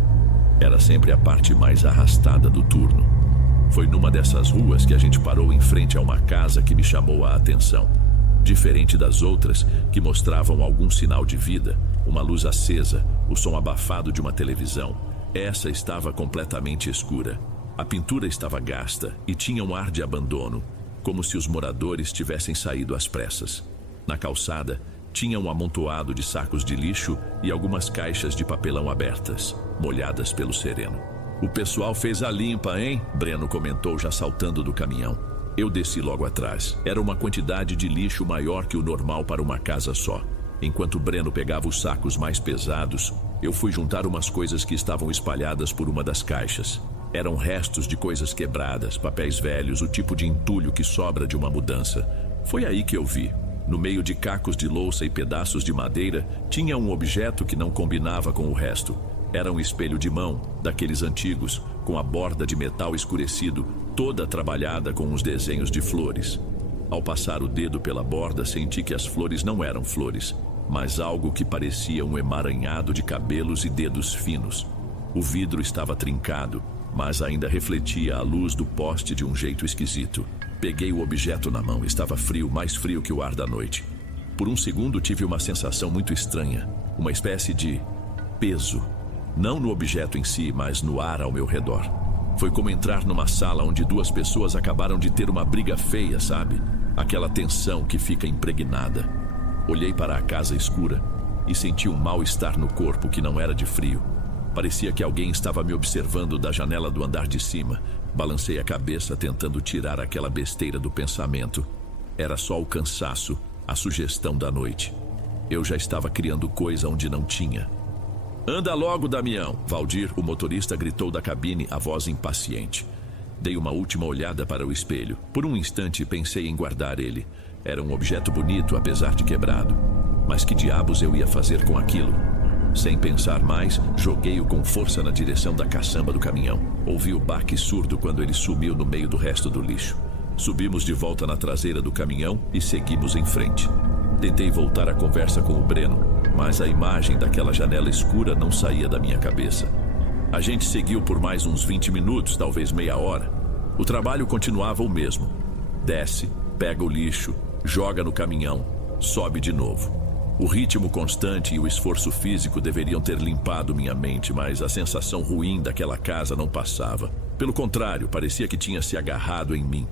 Era sempre a parte mais arrastada do turno. Foi numa dessas ruas que a gente parou em frente a uma casa que me chamou a atenção. Diferente das outras, que mostravam algum sinal de vida, uma luz acesa, o som abafado de uma televisão, essa estava completamente escura. A pintura estava gasta e tinha um ar de abandono, como se os moradores tivessem saído às pressas. Na calçada, tinha um amontoado de sacos de lixo e algumas caixas de papelão abertas, molhadas pelo sereno. "O pessoal fez a limpa, hein?" Breno comentou já saltando do caminhão. Eu desci logo atrás. Era uma quantidade de lixo maior que o normal para uma casa só. Enquanto Breno pegava os sacos mais pesados, eu fui juntar umas coisas que estavam espalhadas por uma das caixas. Eram restos de coisas quebradas, papéis velhos, o tipo de entulho que sobra de uma mudança. Foi aí que eu vi. No meio de cacos de louça e pedaços de madeira, tinha um objeto que não combinava com o resto. Era um espelho de mão, daqueles antigos, com a borda de metal escurecido, toda trabalhada com uns desenhos de flores. Ao passar o dedo pela borda, senti que as flores não eram flores, mas algo que parecia um emaranhado de cabelos e dedos finos. O vidro estava trincado, mas ainda refletia a luz do poste de um jeito esquisito. Peguei o objeto na mão, estava frio, mais frio que o ar da noite. Por um segundo tive uma sensação muito estranha, uma espécie de peso. Não no objeto em si, mas no ar ao meu redor. Foi como entrar numa sala onde duas pessoas acabaram de ter uma briga feia, sabe? Aquela tensão que fica impregnada. Olhei para a casa escura e senti um mal-estar no corpo que não era de frio. Parecia que alguém estava me observando da janela do andar de cima. Balancei a cabeça tentando tirar aquela besteira do pensamento. Era só o cansaço, a sugestão da noite. Eu já estava criando coisa onde não tinha. "Anda logo, Damião!" Valdir, o motorista, gritou da cabine, a voz impaciente. Dei uma última olhada para o espelho. Por um instante pensei em guardar ele. Era um objeto bonito, apesar de quebrado. Mas que diabos eu ia fazer com aquilo? Sem pensar mais, joguei-o com força na direção da caçamba do caminhão. Ouvi o baque surdo quando ele sumiu no meio do resto do lixo. Subimos de volta na traseira do caminhão e seguimos em frente. Tentei voltar a conversa com o Breno, mas a imagem daquela janela escura não saía da minha cabeça. A gente seguiu por mais uns 20 minutos, talvez meia hora. O trabalho continuava o mesmo. Desce, pega o lixo, joga no caminhão, sobe de novo. O ritmo constante e o esforço físico deveriam ter limpado minha mente, mas a sensação ruim daquela casa não passava. Pelo contrário, parecia que tinha se agarrado em mim.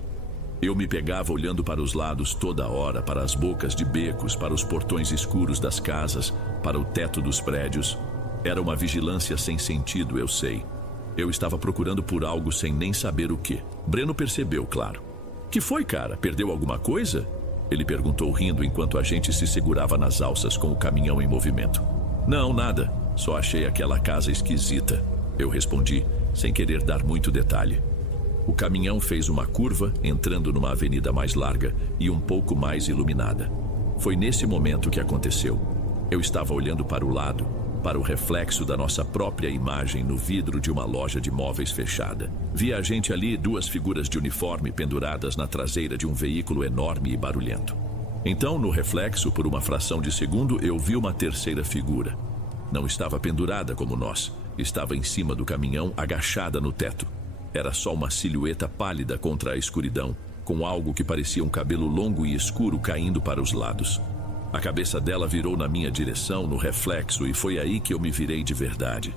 Eu me pegava olhando para os lados toda hora, para as bocas de becos, para os portões escuros das casas, para o teto dos prédios. Era uma vigilância sem sentido, eu sei. Eu estava procurando por algo sem nem saber o que. Breno percebeu, claro. Que foi, cara? Perdeu alguma coisa? Ele perguntou rindo enquanto a gente se segurava nas alças com o caminhão em movimento. Não, nada. Só achei aquela casa esquisita. Eu respondi, sem querer dar muito detalhe. O caminhão fez uma curva, entrando numa avenida mais larga e um pouco mais iluminada. Foi nesse momento que aconteceu. Eu estava olhando para o lado, para o reflexo da nossa própria imagem no vidro de uma loja de móveis fechada. Vi a gente ali, duas figuras de uniforme penduradas na traseira de um veículo enorme e barulhento. Então, no reflexo, por uma fração de segundo, eu vi uma terceira figura. Não estava pendurada como nós. Estava em cima do caminhão, agachada no teto. Era só uma silhueta pálida contra a escuridão, com algo que parecia um cabelo longo e escuro caindo para os lados. A cabeça dela virou na minha direção, no reflexo, e foi aí que eu me virei de verdade.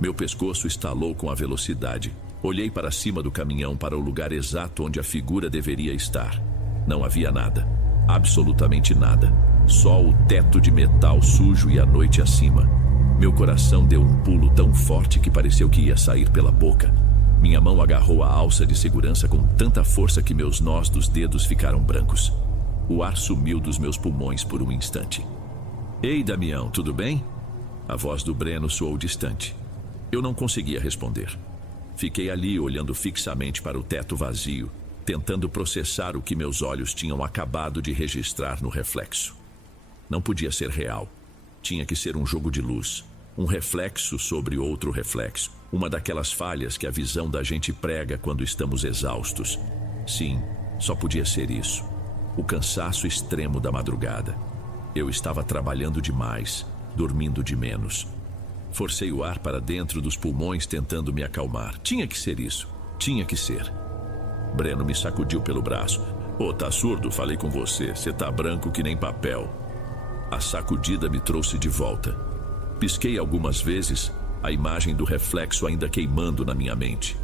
Meu pescoço estalou com a velocidade. Olhei para cima do caminhão, para o lugar exato onde a figura deveria estar. Não havia nada. Absolutamente nada. Só o teto de metal sujo e a noite acima. Meu coração deu um pulo tão forte que pareceu que ia sair pela boca. Minha mão agarrou a alça de segurança com tanta força que meus nós dos dedos ficaram brancos. O ar sumiu dos meus pulmões por um instante. Ei, Damião, tudo bem? A voz do Breno soou distante. Eu não conseguia responder. Fiquei ali olhando fixamente para o teto vazio, tentando processar o que meus olhos tinham acabado de registrar no reflexo. Não podia ser real. Tinha que ser um jogo de luz. Um reflexo sobre outro reflexo. Uma daquelas falhas que a visão da gente prega quando estamos exaustos. Sim, só podia ser isso. O cansaço extremo da madrugada. Eu estava trabalhando demais, dormindo de menos. Forcei o ar para dentro dos pulmões tentando me acalmar. Tinha que ser isso. Tinha que ser. Breno me sacudiu pelo braço. Ô, tá surdo? Falei com você. Você tá branco que nem papel. A sacudida me trouxe de volta. Pisquei algumas vezes, a imagem do reflexo ainda queimando na minha mente.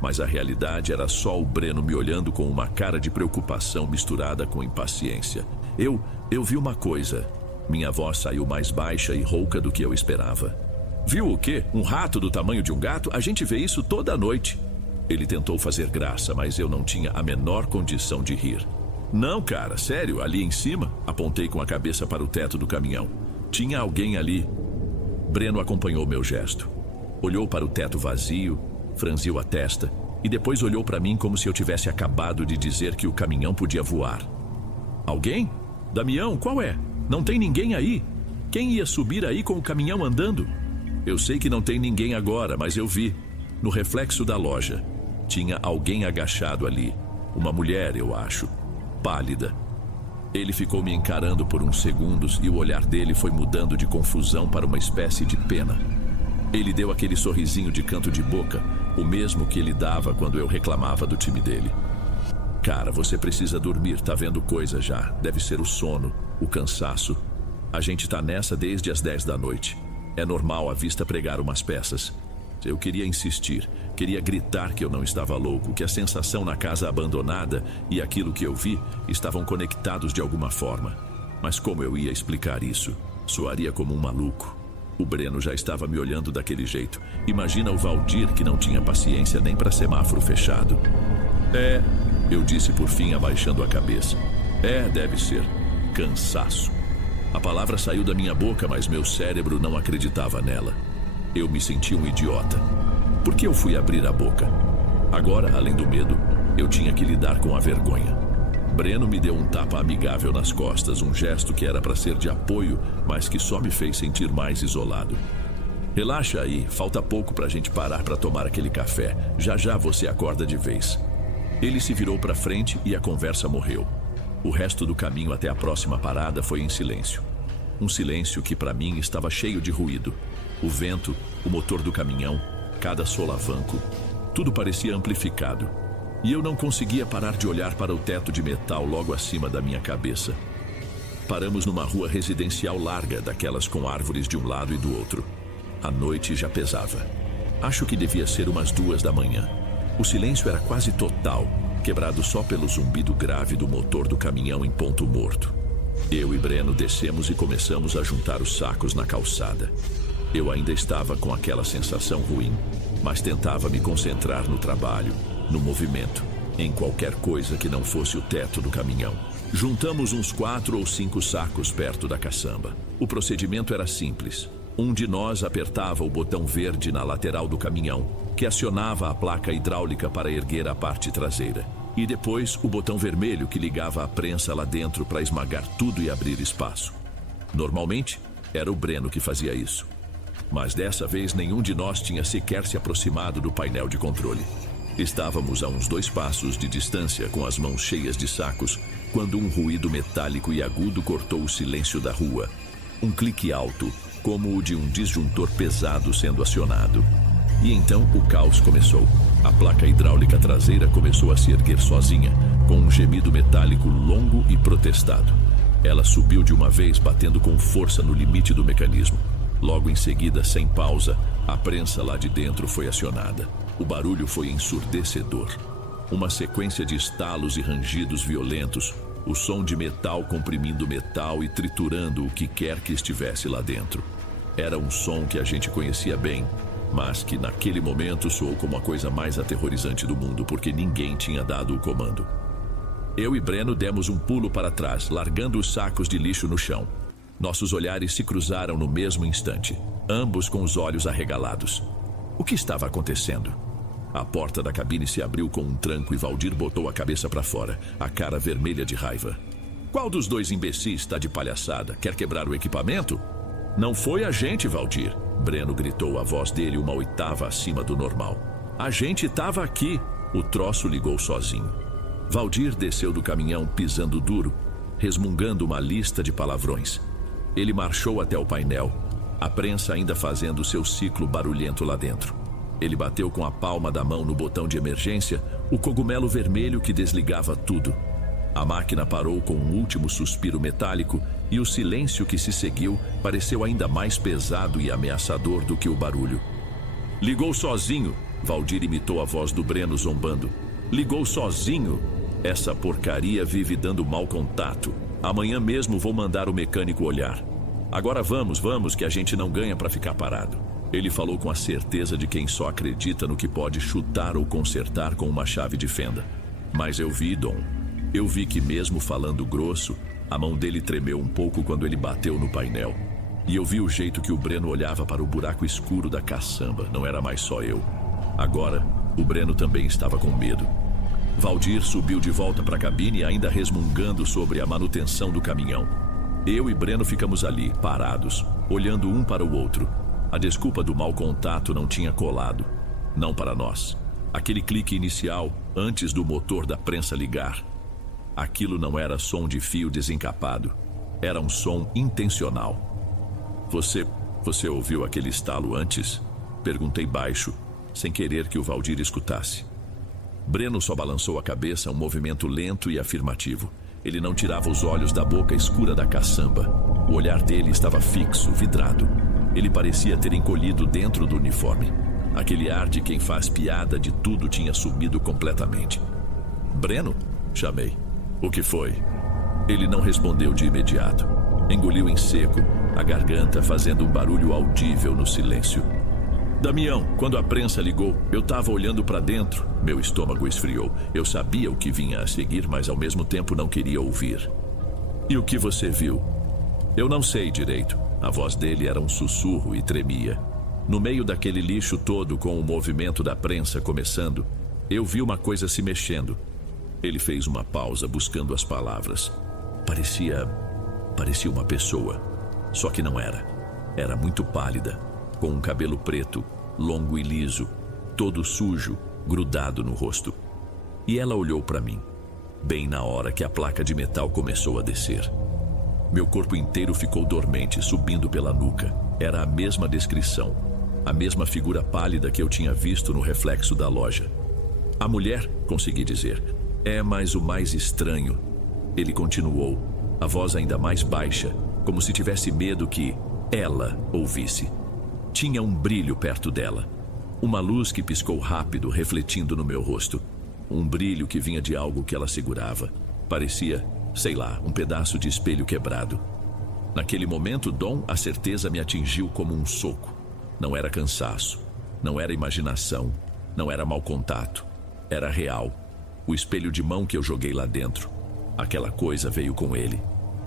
Mas a realidade era só o Breno me olhando com uma cara de preocupação misturada com impaciência. Eu vi uma coisa. Minha voz saiu mais baixa e rouca do que eu esperava. Viu o quê? Um rato do tamanho de um gato? A gente vê isso toda noite. Ele tentou fazer graça, mas eu não tinha a menor condição de rir. Não, cara, sério, ali em cima? Apontei com a cabeça para o teto do caminhão. Tinha alguém ali. Breno acompanhou meu gesto. Olhou para o teto vazio, franziu a testa e depois olhou para mim como se eu tivesse acabado de dizer que o caminhão podia voar. Alguém? Damião, qual é? Não tem ninguém aí. Quem ia subir aí com o caminhão andando? Eu sei que não tem ninguém agora, mas eu vi. No reflexo da loja. Tinha alguém agachado ali. Uma mulher, eu acho. Pálida. Ele ficou me encarando por uns segundos e o olhar dele foi mudando de confusão para uma espécie de pena. Ele deu aquele sorrisinho de canto de boca, o mesmo que ele dava quando eu reclamava do time dele. Cara, você precisa dormir, tá vendo coisa já. Deve ser o sono, o cansaço. A gente tá nessa desde as 10 da noite. É normal a vista pregar umas peças. Eu queria insistir, queria gritar que eu não estava louco, que a sensação na casa abandonada e aquilo que eu vi estavam conectados de alguma forma. Mas como eu ia explicar isso? Soaria como um maluco. O Breno já estava me olhando daquele jeito. Imagina o Valdir, que não tinha paciência nem para semáforo fechado. Eu disse por fim, abaixando a cabeça. Deve ser. Cansaço. A palavra saiu da minha boca, mas meu cérebro não acreditava nela. Eu me senti um idiota. Por que eu fui abrir a boca? Agora, além do medo, eu tinha que lidar com a vergonha. Breno me deu um tapa amigável nas costas, um gesto que era para ser de apoio, mas que só me fez sentir mais isolado. Relaxa aí, falta pouco pra gente parar para tomar aquele café. Já já você acorda de vez. Ele se virou para frente e a conversa morreu. O resto do caminho até a próxima parada foi em silêncio. Um silêncio que para mim estava cheio de ruído. O vento, o motor do caminhão, cada solavanco, tudo parecia amplificado. E eu não conseguia parar de olhar para o teto de metal logo acima da minha cabeça. Paramos numa rua residencial larga, daquelas com árvores de um lado e do outro. A noite já pesava. Acho que devia ser umas 2 da manhã. O silêncio era quase total, quebrado só pelo zumbido grave do motor do caminhão em ponto morto. Eu e Breno descemos e começamos a juntar os sacos na calçada. Eu ainda estava com aquela sensação ruim, mas tentava me concentrar no trabalho, no movimento, em qualquer coisa que não fosse o teto do caminhão. Juntamos uns 4 ou 5 sacos perto da caçamba. O procedimento era simples. Um de nós apertava o botão verde na lateral do caminhão, que acionava a placa hidráulica para erguer a parte traseira. E depois o botão vermelho que ligava a prensa lá dentro para esmagar tudo e abrir espaço. Normalmente, era o Breno que fazia isso. Mas dessa vez nenhum de nós tinha sequer se aproximado do painel de controle. Estávamos a uns 2 passos de distância, com as mãos cheias de sacos, quando um ruído metálico e agudo cortou o silêncio da rua. Um clique alto, como o de um disjuntor pesado sendo acionado. E então o caos começou. A placa hidráulica traseira começou a se erguer sozinha, com um gemido metálico longo e protestado. Ela subiu de uma vez, batendo com força no limite do mecanismo. Logo em seguida, sem pausa, a prensa lá de dentro foi acionada. O barulho foi ensurdecedor. Uma sequência de estalos e rangidos violentos, o som de metal comprimindo metal e triturando o que quer que estivesse lá dentro. Era um som que a gente conhecia bem, mas que naquele momento soou como a coisa mais aterrorizante do mundo, porque ninguém tinha dado o comando. Eu e Breno demos um pulo para trás, largando os sacos de lixo no chão. Nossos olhares se cruzaram no mesmo instante, ambos com os olhos arregalados. O que estava acontecendo? A porta da cabine se abriu com um tranco e Valdir botou a cabeça para fora, a cara vermelha de raiva. Qual dos 2 imbecis está de palhaçada? Quer quebrar o equipamento? Não foi a gente, Valdir. Breno gritou, a voz dele 1/8 acima do normal. A gente estava aqui. O troço ligou sozinho. Valdir desceu do caminhão pisando duro, resmungando uma lista de palavrões. Ele marchou até o painel, a prensa ainda fazendo seu ciclo barulhento lá dentro. Ele bateu com a palma da mão no botão de emergência, o cogumelo vermelho que desligava tudo. A máquina parou com um último suspiro metálico e o silêncio que se seguiu pareceu ainda mais pesado e ameaçador do que o barulho. Ligou sozinho, Valdir imitou a voz do Breno zombando. Ligou sozinho? Essa porcaria vive dando mau contato. Amanhã mesmo vou mandar o mecânico olhar. Agora vamos, que a gente não ganha para ficar parado. Ele falou com a certeza de quem só acredita no que pode chutar ou consertar com uma chave de fenda. Mas eu vi, Dom. Eu vi que mesmo falando grosso, a mão dele tremeu um pouco quando ele bateu no painel. E eu vi o jeito que o Breno olhava para o buraco escuro da caçamba. Não era mais só eu. Agora, o Breno também estava com medo. Valdir subiu de volta para a cabine, ainda resmungando sobre a manutenção do caminhão. Eu e Breno ficamos ali, parados, olhando um para o outro. A desculpa do mau contato não tinha colado. Não para nós. Aquele clique inicial, antes do motor da prensa ligar. Aquilo não era som de fio desencapado. Era um som intencional. Você ouviu aquele estalo antes? Perguntei baixo, sem querer que o Valdir escutasse. Breno só balançou a cabeça, um movimento lento e afirmativo. Ele não tirava os olhos da boca escura da caçamba. O olhar dele estava fixo, vidrado. Ele parecia ter encolhido dentro do uniforme. Aquele ar de quem faz piada de tudo tinha sumido completamente. Breno? Chamei. O que foi? Ele não respondeu de imediato. Engoliu em seco, a garganta fazendo um barulho audível no silêncio. Damião, quando a prensa ligou, eu estava olhando para dentro. Meu estômago esfriou. Eu sabia o que vinha a seguir, mas ao mesmo tempo não queria ouvir. E o que você viu? Eu não sei direito. A voz dele era um sussurro e tremia. No meio daquele lixo todo, com o movimento da prensa começando, eu vi uma coisa se mexendo. Ele fez uma pausa buscando as palavras. Parecia uma pessoa, só que não era. Era muito pálida, com um cabelo preto, longo e liso, todo sujo, grudado no rosto. E ela olhou para mim, bem na hora que a placa de metal começou a descer. Meu corpo inteiro ficou dormente, subindo pela nuca. Era a mesma descrição, a mesma figura pálida que eu tinha visto no reflexo da loja. A mulher, consegui dizer. Mas o mais estranho, ele continuou, a voz ainda mais baixa, como se tivesse medo que ela ouvisse. Tinha um brilho perto dela, uma luz que piscou rápido, refletindo no meu rosto. Um brilho que vinha de algo que ela segurava. Parecia, sei lá, um pedaço de espelho quebrado. Naquele momento, Dom, a certeza me atingiu como um soco. Não era cansaço, não era imaginação, não era mau contato. Era real. O espelho de mão que eu joguei lá dentro. Aquela coisa veio com ele.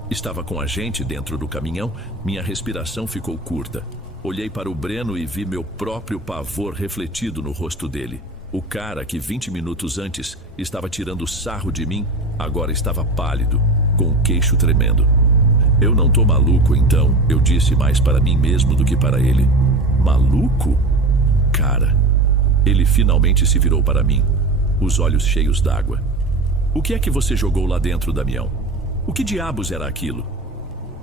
Estava com a gente dentro do caminhão. Minha respiração ficou curta. Olhei para o Breno e vi meu próprio pavor refletido no rosto dele. O cara que 20 minutos antes estava tirando sarro de mim, agora estava pálido, com o queixo tremendo. Eu não tô maluco, então, eu disse mais para mim mesmo do que para ele. Maluco? Cara, ele finalmente se virou para mim, os olhos cheios d'água. O que é que você jogou lá dentro, Damião? O que diabos era aquilo?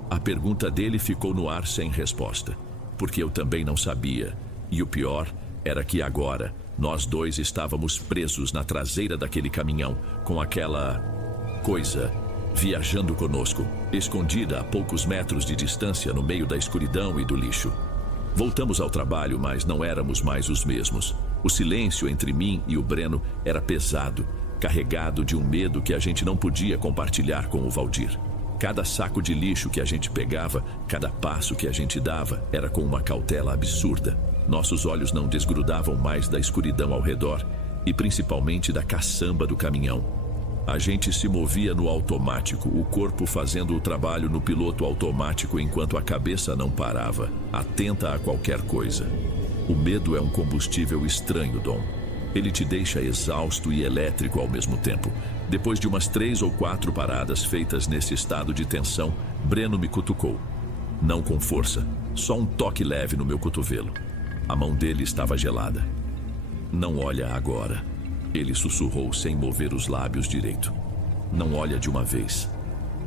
A pergunta dele ficou no ar sem resposta, porque eu também não sabia. E o pior era que agora nós dois estávamos presos na traseira daquele caminhão, com aquela coisa viajando conosco, escondida a poucos metros de distância no meio da escuridão e do lixo. Voltamos ao trabalho, mas não éramos mais os mesmos. O silêncio entre mim e o Breno era pesado, carregado de um medo que a gente não podia compartilhar com o Valdir. Cada saco de lixo que a gente pegava, cada passo que a gente dava, era com uma cautela absurda. Nossos olhos não desgrudavam mais da escuridão ao redor, e principalmente da caçamba do caminhão. A gente se movia no automático, o corpo fazendo o trabalho no piloto automático enquanto a cabeça não parava, atenta a qualquer coisa. O medo é um combustível estranho, Dom. Ele te deixa exausto e elétrico ao mesmo tempo. Depois de umas 3 ou 4 paradas feitas nesse estado de tensão, Breno me cutucou. Não com força, só um toque leve no meu cotovelo. A mão dele estava gelada. Não olha agora, ele sussurrou sem mover os lábios direito. Não olha de uma vez.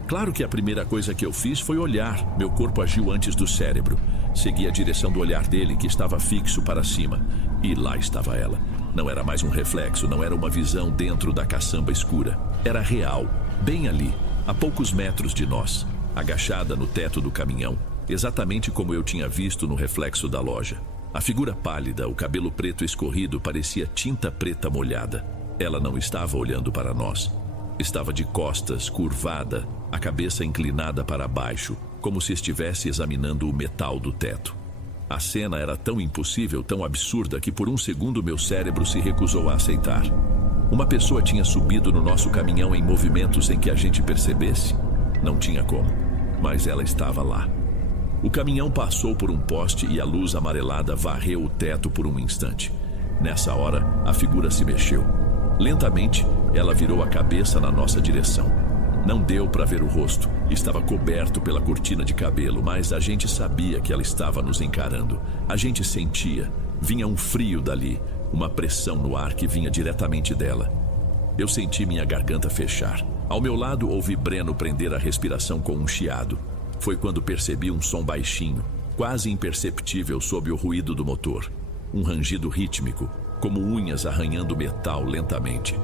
Claro que a primeira coisa que eu fiz foi olhar. Meu corpo agiu antes do cérebro. Segui a direção do olhar dele, que estava fixo para cima. E lá estava ela. Não era mais um reflexo, não era uma visão dentro da caçamba escura. Era real, bem ali, a poucos metros de nós, agachada no teto do caminhão, exatamente como eu tinha visto no reflexo da loja. A figura pálida, o cabelo preto escorrido, parecia tinta preta molhada. Ela não estava olhando para nós. Estava de costas, curvada, a cabeça inclinada para baixo, como se estivesse examinando o metal do teto. A cena era tão impossível, tão absurda, que por um segundo meu cérebro se recusou a aceitar. Uma pessoa tinha subido no nosso caminhão em movimento sem que a gente percebesse. Não tinha como, mas ela estava lá. O caminhão passou por um poste e a luz amarelada varreu o teto por um instante. Nessa hora, a figura se mexeu. Lentamente, ela virou a cabeça na nossa direção. Não deu para ver o rosto, estava coberto pela cortina de cabelo, mas a gente sabia que ela estava nos encarando. A gente sentia, vinha um frio dali, uma pressão no ar que vinha diretamente dela. Eu senti minha garganta fechar. Ao meu lado, ouvi Breno prender a respiração com um chiado. Foi quando percebi um som baixinho, quase imperceptível sob o ruído do motor. Um rangido rítmico, como unhas arranhando metal lentamente.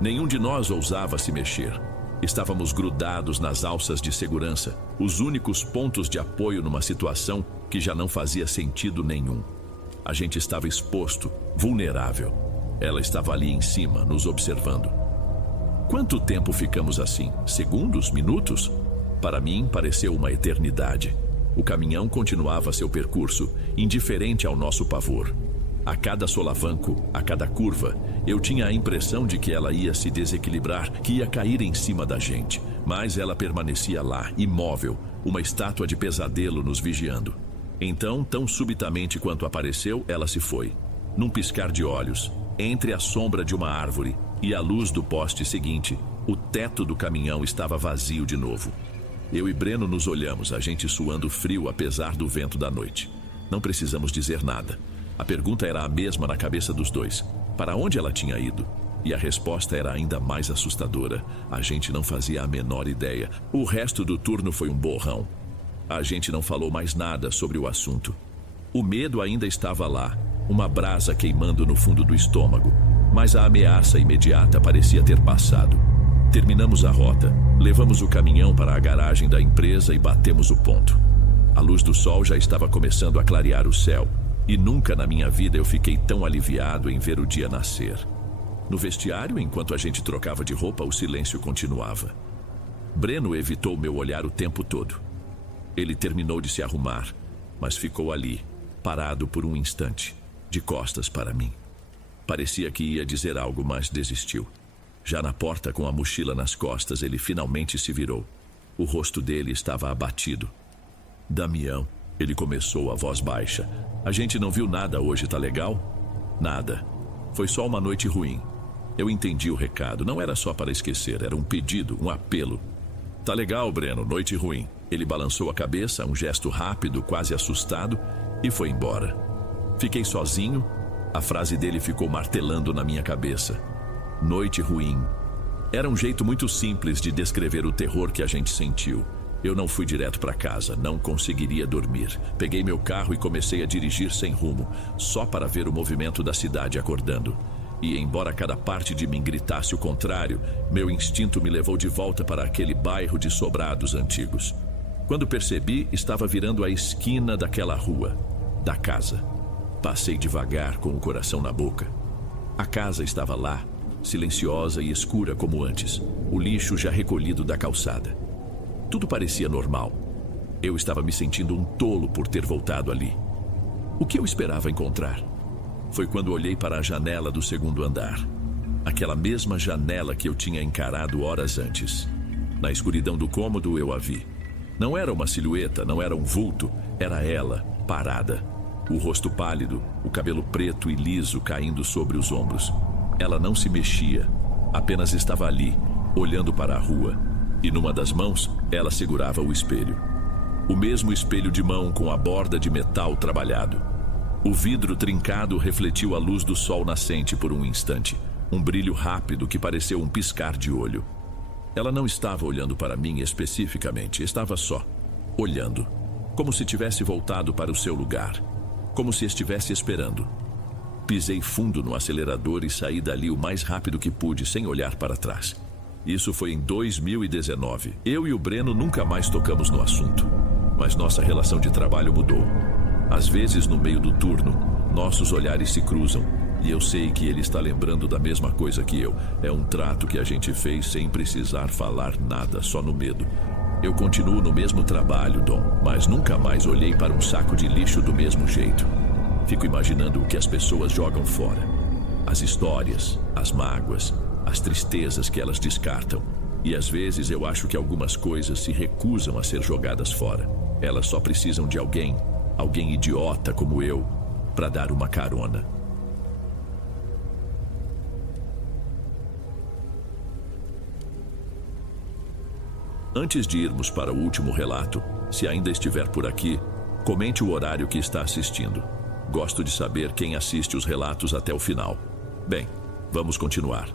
Nenhum de nós ousava se mexer. Estávamos grudados nas alças de segurança, os únicos pontos de apoio numa situação que já não fazia sentido nenhum. A gente estava exposto, vulnerável. Ela estava ali em cima, nos observando. Quanto tempo ficamos assim? Segundos? Minutos? Para mim, pareceu uma eternidade. O caminhão continuava seu percurso, indiferente ao nosso pavor. A cada solavanco, a cada curva, eu tinha a impressão de que ela ia se desequilibrar, que ia cair em cima da gente. Mas ela permanecia lá, imóvel, uma estátua de pesadelo nos vigiando. Então, tão subitamente quanto apareceu, ela se foi. Num piscar de olhos, Entre a sombra de uma árvore e a luz do poste seguinte, o teto do caminhão estava vazio de novo. Eu e Breno nos olhamos, a gente suando frio apesar do vento da noite. Não precisamos dizer nada. A pergunta era a mesma na cabeça dos dois. Para onde ela tinha ido? E a resposta era ainda mais assustadora. A gente não fazia a menor ideia. O resto do turno foi um borrão. A gente não falou mais nada sobre o assunto. O medo ainda estava lá, uma brasa queimando no fundo do estômago, mas a ameaça imediata parecia ter passado. Terminamos a rota, levamos o caminhão para a garagem da empresa e batemos o ponto. A luz do sol já estava começando a clarear o céu, e nunca na minha vida eu fiquei tão aliviado em ver o dia nascer. No vestiário, enquanto a gente trocava de roupa, o silêncio continuava. Breno evitou meu olhar o tempo todo. Ele terminou de se arrumar, mas ficou ali, parado por um instante, de costas para mim. Parecia que ia dizer algo, mas desistiu. Já na porta, com a mochila nas costas, ele finalmente se virou. O rosto dele estava abatido. Damião, ele começou a voz baixa. A gente não viu nada hoje, tá legal? Nada. Foi só uma noite ruim. Eu entendi o recado, não era só para esquecer, era um pedido, um apelo. Tá legal, Breno, noite ruim. Ele balançou a cabeça, um gesto rápido, quase assustado, e foi embora. Fiquei sozinho, a frase dele ficou martelando na minha cabeça. Noite ruim. Era um jeito muito simples de descrever o terror que a gente sentiu. Eu não fui direto para casa, não conseguiria dormir. Peguei meu carro e comecei a dirigir sem rumo, só para ver o movimento da cidade acordando. E embora cada parte de mim gritasse o contrário, meu instinto me levou de volta para aquele bairro de sobrados antigos. Quando percebi, estava virando a esquina daquela rua, da casa. Passei devagar com o coração na boca. A casa estava lá, silenciosa e escura como antes, o lixo já recolhido da calçada. Tudo parecia normal. Eu estava me sentindo um tolo por ter voltado ali. O que eu esperava encontrar? Foi quando olhei para a janela do segundo andar. Aquela mesma janela que eu tinha encarado horas antes. Na escuridão do cômodo eu a vi. Não era uma silhueta, não era um vulto, era ela, parada. O rosto pálido, o cabelo preto e liso caindo sobre os ombros. Ela não se mexia, apenas estava ali, olhando para a rua. E numa das mãos, ela segurava o espelho. O mesmo espelho de mão com a borda de metal trabalhado. O vidro trincado refletiu a luz do sol nascente por um instante. Um brilho rápido que pareceu um piscar de olho. Ela não estava olhando para mim especificamente, estava só, olhando. Como se tivesse voltado para o seu lugar. Como se estivesse esperando. Pisei fundo no acelerador e saí dali o mais rápido que pude, sem olhar para trás. Isso foi em 2019. Eu e o Breno nunca mais tocamos no assunto. Mas nossa relação de trabalho mudou. Às vezes, no meio do turno, nossos olhares se cruzam. E eu sei que ele está lembrando da mesma coisa que eu. É um trato que a gente fez sem precisar falar nada, só no medo. Eu continuo no mesmo trabalho, Dom, mas nunca mais olhei para um saco de lixo do mesmo jeito. Fico imaginando o que as pessoas jogam fora. As histórias, as mágoas, as tristezas que elas descartam. E às vezes eu acho que algumas coisas se recusam a ser jogadas fora. Elas só precisam de alguém idiota como eu, para dar uma carona. Antes de irmos para o último relato, se ainda estiver por aqui, comente o horário que está assistindo. Gosto de saber quem assiste os relatos até o final. Bem, vamos continuar.